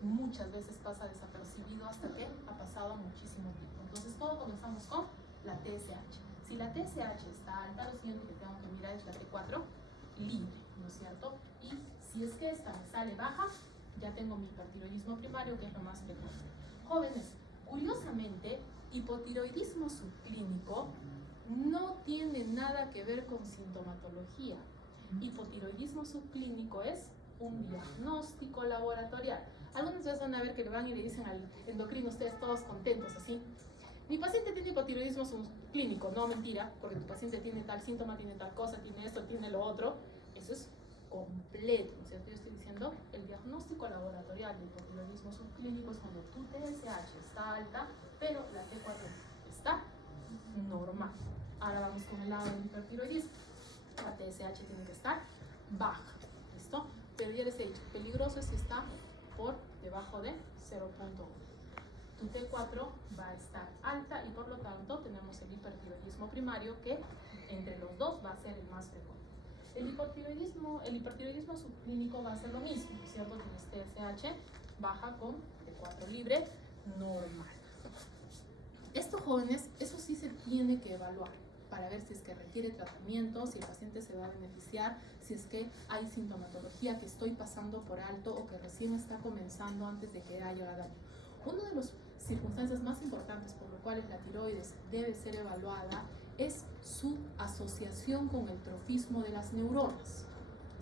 muchas veces pasa desapercibido hasta que ha pasado muchísimo tiempo. Entonces, todo comenzamos con la TSH. Si la TSH está alta, lo siguiente que tengo que mirar es la T4 libre, ¿no es cierto? Y si es que esta me sale baja, ya tengo mi hipertiroidismo primario, que es lo más frecuente. Jóvenes, curiosamente, hipotiroidismo subclínico no tiene nada que ver con sintomatología. Hipotiroidismo subclínico es un diagnóstico laboratorial. Algunas veces van a ver que le van y le dicen al endocrino, ustedes todos contentos, así. Mi paciente tiene hipotiroidismo subclínico. No, mentira, porque tu paciente tiene tal síntoma, tiene tal cosa, tiene esto, tiene lo otro. Eso es completo, ¿no es cierto? Yo estoy diciendo, el diagnóstico laboratorial de hipotiroidismo subclínico es cuando tu TSH está alta, pero la T4 está normal. Ahora vamos con el lado del hipertiroidismo. La TSH tiene que estar baja, ¿listo? Pero ya les he dicho, peligroso es si está por debajo de 0.1. Tu T4 va a estar alta y por lo tanto tenemos el hipertiroidismo primario, que entre los dos va a ser el más frecuente. El hipertiroidismo subclínico va a ser lo mismo, ¿cierto? Tienes TSH baja con T4 libre normal. Estos jóvenes, eso sí se tiene que evaluar para ver si es que requiere tratamiento, si el paciente se va a beneficiar, si es que hay sintomatología que estoy pasando por alto o que recién está comenzando antes de que haya daño. Una de las circunstancias más importantes por las cuales la tiroides debe ser evaluada es su asociación con el trofismo de las neuronas.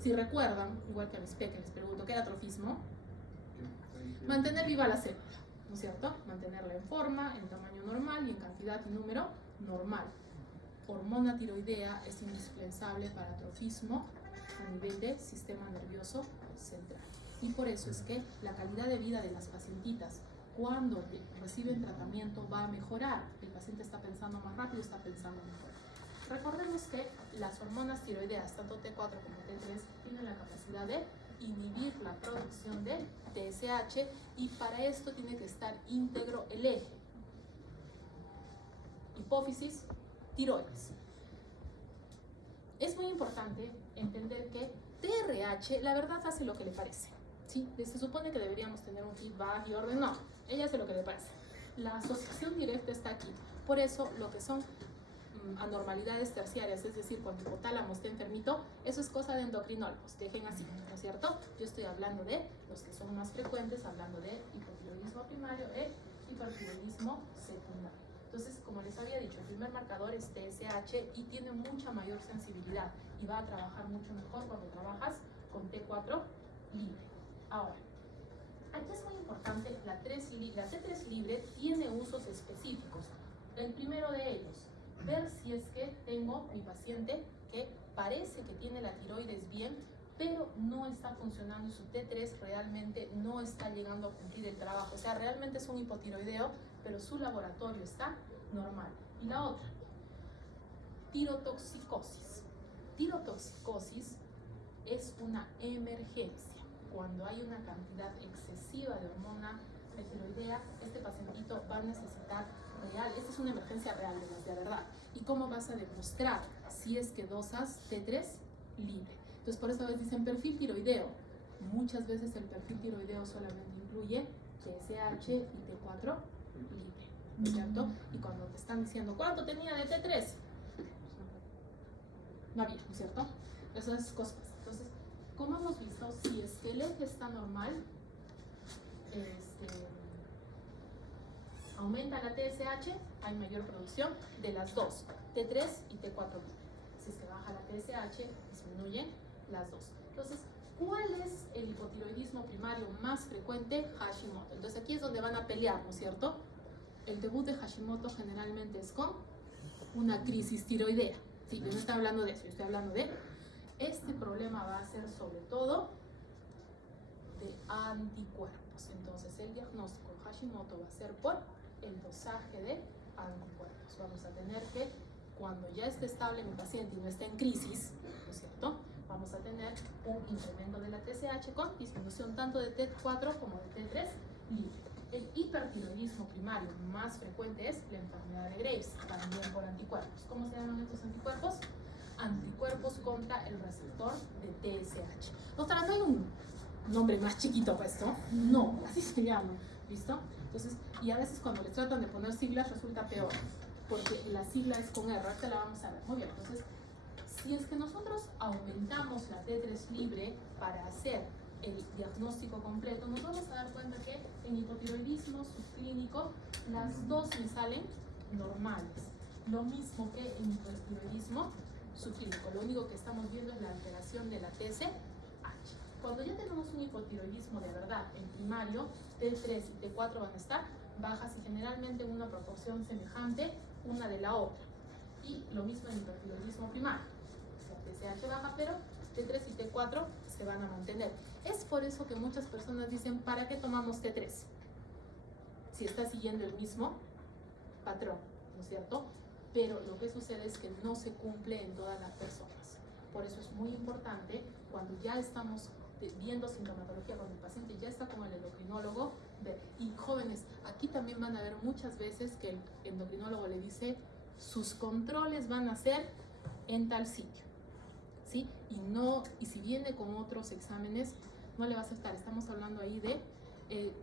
Si recuerdan, igual que a mis peques les pregunto, ¿qué era trofismo? Mantener viva la célula, ¿no es cierto? Mantenerla en forma, en tamaño normal y en cantidad y número normal. Hormona tiroidea es indispensable para trofismo a nivel del sistema nervioso central. Y por eso es que la calidad de vida de las pacientitas cuando reciben tratamiento va a mejorar. El paciente está pensando más rápido, está pensando mejor. Recordemos que las hormonas tiroideas, tanto T4 como T3, tienen la capacidad de inhibir la producción de TSH y para esto tiene que estar íntegro el eje. Hipófisis, tiroides. Es muy importante entender que TRH, la verdad, hace lo que le parece. ¿Sí? Se supone que deberíamos tener un feedback y orden. No, ella hace lo que le parece. La asociación directa está aquí. Por eso, lo que son anormalidades terciarias, es decir, cuando el hipotálamo está enfermito, eso es cosa de endocrinólogos. Dejen así, ¿no es cierto? Yo estoy hablando de los que son más frecuentes, hablando de hipotiroidismo primario e hipertiroidismo secundario. Entonces, como les había dicho, el primer marcador es TSH y tiene mucha mayor sensibilidad y va a trabajar mucho mejor cuando trabajas con T4 libre. Ahora, aquí es muy importante, la T3 libre tiene usos específicos. El primero de ellos, ver si es que tengo mi paciente que parece que tiene la tiroides bien, pero no está funcionando y su T3 realmente no está llegando a cumplir el trabajo. O sea, realmente es un hipotiroideo, pero su laboratorio está normal. Y la otra, tirotoxicosis. Tirotoxicosis es una emergencia. Cuando hay una cantidad excesiva de hormona tiroidea, este pacientito va a necesitar esta es una emergencia real de verdad. ¿Y cómo vas a demostrar si es que dosas T3 libre? Entonces, por eso a veces dicen perfil tiroideo. Muchas veces el perfil tiroideo solamente incluye TSH y T4 libre. ¿no es cierto? Y cuando te están diciendo, ¿cuánto tenía de T3? No había, ¿no es cierto? Esas cosas. Entonces, como hemos visto, si es que el eje está normal, aumenta la TSH, hay mayor producción de las dos, T3 y T4. Si es que baja la TSH, disminuyen las dos. Entonces, ¿cuál es el hipotiroidismo primario más frecuente? Hashimoto. Entonces aquí es donde van a pelear, ¿no es cierto? El debut de Hashimoto generalmente es con una crisis tiroidea. Sí, yo no estoy hablando de eso, yo estoy hablando de este problema va a ser sobre todo de anticuerpos. Entonces el diagnóstico de Hashimoto va a ser por el dosaje de anticuerpos. Vamos a tener que, cuando ya esté estable en el paciente y no esté en crisis, ¿no es cierto?, vamos a tener un incremento de la TSH con disminución tanto de T4 como de T3 libre. El hipertiroidismo primario más frecuente es la enfermedad de Graves, también por anticuerpos. ¿Cómo se llaman estos anticuerpos? Anticuerpos contra el receptor de TSH. No hay un nombre más chiquito para esto, no, así se llama, ¿listo? Entonces, y a veces cuando les tratan de poner siglas resulta peor, porque la sigla es con R, esta la vamos a ver. Muy bien, entonces, si es que nosotros aumentamos la T3 libre para hacer el diagnóstico completo, nos vamos a dar cuenta que en hipotiroidismo subclínico las dos me salen normales. Lo mismo que en hipotiroidismo subclínico, lo único que estamos viendo es la alteración de la TSH. Cuando ya tenemos un hipotiroidismo de verdad en primario, T3 y T4 van a estar bajas y generalmente en una proporción semejante una de la otra. Y lo mismo en hipotiroidismo primario. La TSH baja, pero T3 y T4 se van a mantener. Es por eso que muchas personas dicen, ¿para qué tomamos T3? Si está siguiendo el mismo patrón, ¿no es cierto? Pero lo que sucede es que no se cumple en todas las personas. Por eso es muy importante, cuando ya estamos viendo sintomatología, cuando el paciente ya está con el endocrinólogo, ver. Y jóvenes, aquí también van a ver muchas veces que el endocrinólogo le dice, sus controles van a ser en tal sitio, ¿sí? Y si viene con otros exámenes, no le va a aceptar. Estamos hablando ahí de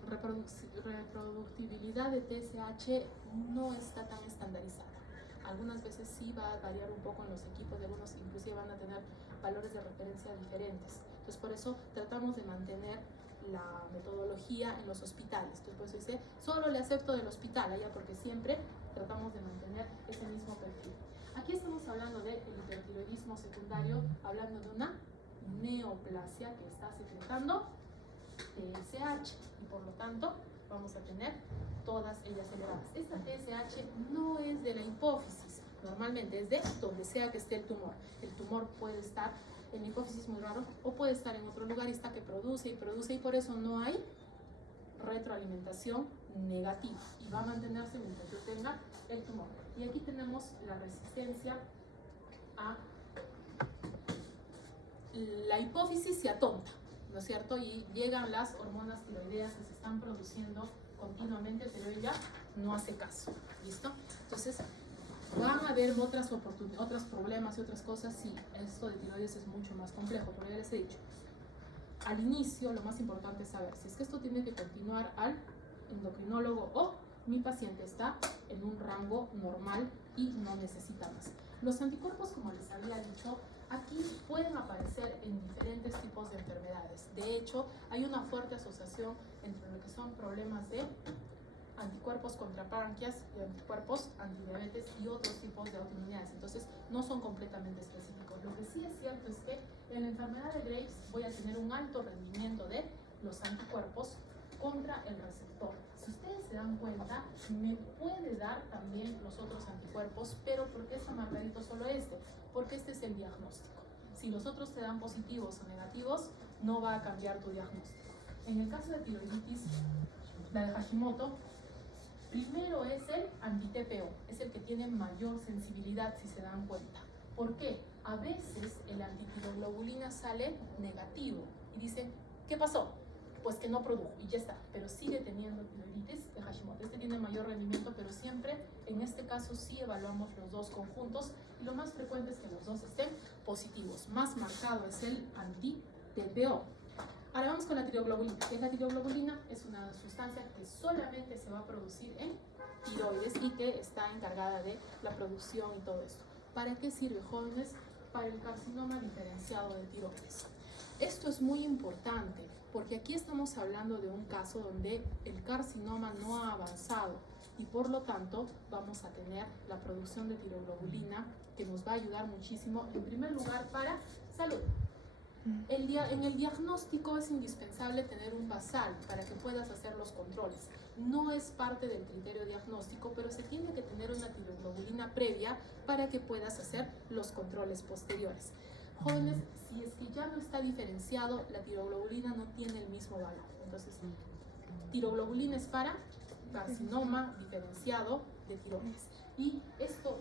reproductibilidad de TSH, no está tan estandarizada. Algunas veces sí va a variar un poco en los equipos, de algunos inclusive van a tener valores de referencia diferentes. Entonces por eso tratamos de mantener la metodología en los hospitales. Entonces por eso dice, solo le acepto del hospital, allá, porque siempre tratamos de mantener ese mismo perfil. Aquí estamos hablando del hipertiroidismo secundario, hablando de una neoplasia que está secretando TSH y por lo tanto vamos a tener todas ellas elevadas. Esta TSH no es de la hipófisis, normalmente es de donde sea que esté el tumor. El tumor puede estar en la hipófisis, muy raro, o puede estar en otro lugar y está que produce y por eso no hay retroalimentación negativa y va a mantenerse mientras yo tenga el tumor. Y aquí tenemos la resistencia a la hipófisis se atonta, ¿no es cierto? Y llegan las hormonas tiroideas que se están produciendo continuamente, pero ella no hace caso, ¿listo? Entonces, van a haber otros problemas y otras cosas, sí, esto de tiroides es mucho más complejo, pero ya les he dicho. Al inicio, lo más importante es saber si es que esto tiene que continuar al endocrinólogo o mi paciente está en un rango normal y no necesita más. Los anticuerpos, como les había dicho, aquí pueden aparecer en diferentes tipos de enfermedades. De hecho, hay una fuerte asociación entre lo que son problemas de anticuerpos contra páncreas y anticuerpos antidiabetes y otros tipos de autoinmunidades. Entonces, no son completamente específicos. Lo que sí es cierto es que en la enfermedad de Graves voy a tener un alto rendimiento de los anticuerpos contra el receptor. Si ustedes se dan cuenta, me puede dar también los otros anticuerpos, pero ¿por qué está marcadito solo este? Porque este es el diagnóstico. Si los otros te dan positivos o negativos, no va a cambiar tu diagnóstico. En el caso de tiroiditis, la de Hashimoto, primero es el anti-TPO, es el que tiene mayor sensibilidad, si se dan cuenta. ¿Por qué? A veces el antitiroglobulina sale negativo y dicen, ¿qué pasó? Pues que no produjo y ya está, pero sigue teniendo tiroiditis de Hashimoto. Este tiene mayor rendimiento, pero siempre en este caso sí evaluamos los dos conjuntos y lo más frecuente es que los dos estén positivos. Más marcado es el anti-TPO. Ahora vamos con la tiroglobulina. ¿Qué es la tiroglobulina? Es una sustancia que solamente se va a producir en tiroides y que está encargada de la producción y todo esto. ¿Para qué sirve, jóvenes? Para el carcinoma diferenciado de tiroides. Esto es muy importante porque aquí estamos hablando de un caso donde el carcinoma no ha avanzado y por lo tanto vamos a tener la producción de tiroglobulina que nos va a ayudar muchísimo, en primer lugar, para salud. En el diagnóstico es indispensable tener un basal para que puedas hacer los controles. No es parte del criterio diagnóstico, pero se tiene que tener una tiroglobulina previa para que puedas hacer los controles posteriores. Jóvenes, si es que ya no está diferenciado, la tiroglobulina no tiene el mismo valor. Entonces, tiroglobulina es para carcinoma diferenciado de tiroides. Y esto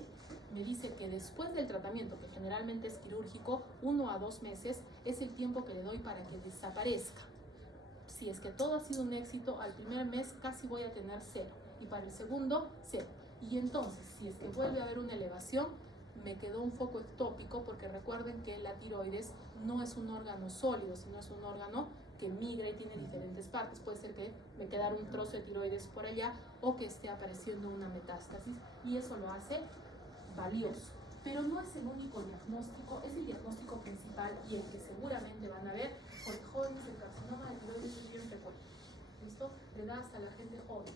me dice que después del tratamiento, que generalmente es quirúrgico, 1 a 2 meses es el tiempo que le doy para que desaparezca. Si es que todo ha sido un éxito, al primer mes casi voy a tener 0 y para el segundo 0. Y entonces, si es que vuelve a haber una elevación, me quedó un foco ectópico, porque recuerden que la tiroides no es un órgano sólido, sino es un órgano que migra y tiene diferentes partes. Puede ser que me quedara un trozo de tiroides por allá o que esté apareciendo una metástasis, y eso lo hace valioso. Pero no es el único diagnóstico, es el diagnóstico principal y el que seguramente van a ver, porque jóvenes, el carcinoma de tiroides es bien frecuente. ¿Listo? Le da hasta a la gente joven.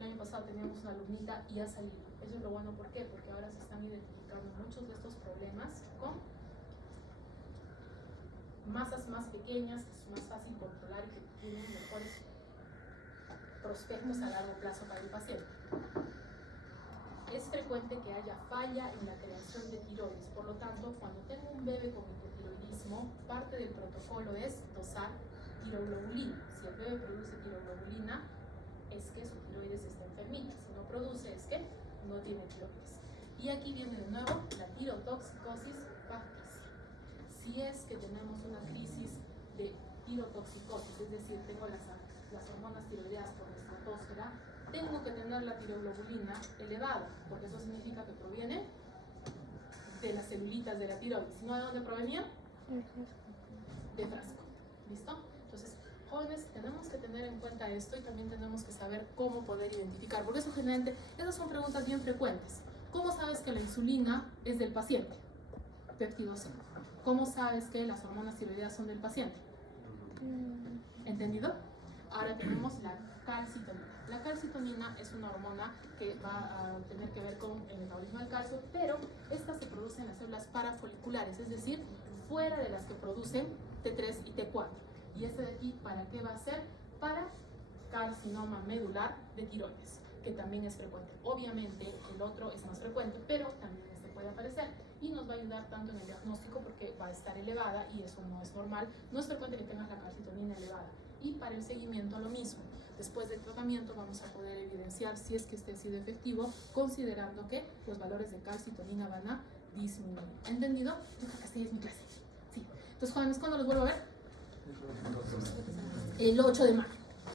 El año pasado teníamos una alumnita y ha salido. Eso es lo bueno, ¿por qué? Porque ahora se están identificando muchos de estos problemas con masas más pequeñas, que es más fácil controlar y que tienen mejores prospectos a largo plazo para el paciente. Es frecuente que haya falla en la creación de tiroides, por lo tanto, cuando tengo un bebé con hipotiroidismo, parte del protocolo es dosar tiroglobulina. Si el bebé produce tiroglobulina, es que su tiroides está enfermita. Si no produce, es que no tiene tiroides. Y aquí viene de nuevo la tirotoxicosis facticia. Si es que tenemos una crisis de tirotoxicosis, es decir, tengo las hormonas tiroideas por la estratosfera, tengo que tener la tiroglobulina elevada, porque eso significa que proviene de las celulitas de la tiroides. ¿Si no, de dónde provenía? De frasco. ¿Listo? Entonces, jóvenes, tenemos que tener en cuenta esto y también tenemos que saber cómo poder identificar, porque eso generalmente, esas son preguntas bien frecuentes. ¿Cómo sabes que la insulina es del paciente? Péptido C. ¿Cómo sabes que las hormonas tiroideas son del paciente? ¿Entendido? Ahora tenemos la calcitonina. La calcitonina es una hormona que va a tener que ver con el metabolismo del calcio, pero esta se produce en las células parafoliculares, es decir, fuera de las que producen T3 y T4. Y este de aquí, ¿para qué va a ser? Para carcinoma medular de tiroides, que también es frecuente. Obviamente el otro es más frecuente, pero también este puede aparecer y nos va a ayudar tanto en el diagnóstico porque va a estar elevada y eso no es normal. No es frecuente que tengas la calcitonina elevada. Y para el seguimiento lo mismo. Después del tratamiento vamos a poder evidenciar si es que este ha sido efectivo, considerando que los valores de calcitonina van a disminuir. ¿Entendido? Yo creo que así es mi clase. Sí. Entonces, jóvenes, ¿cuándo los vuelvo a ver? El 8 de mayo.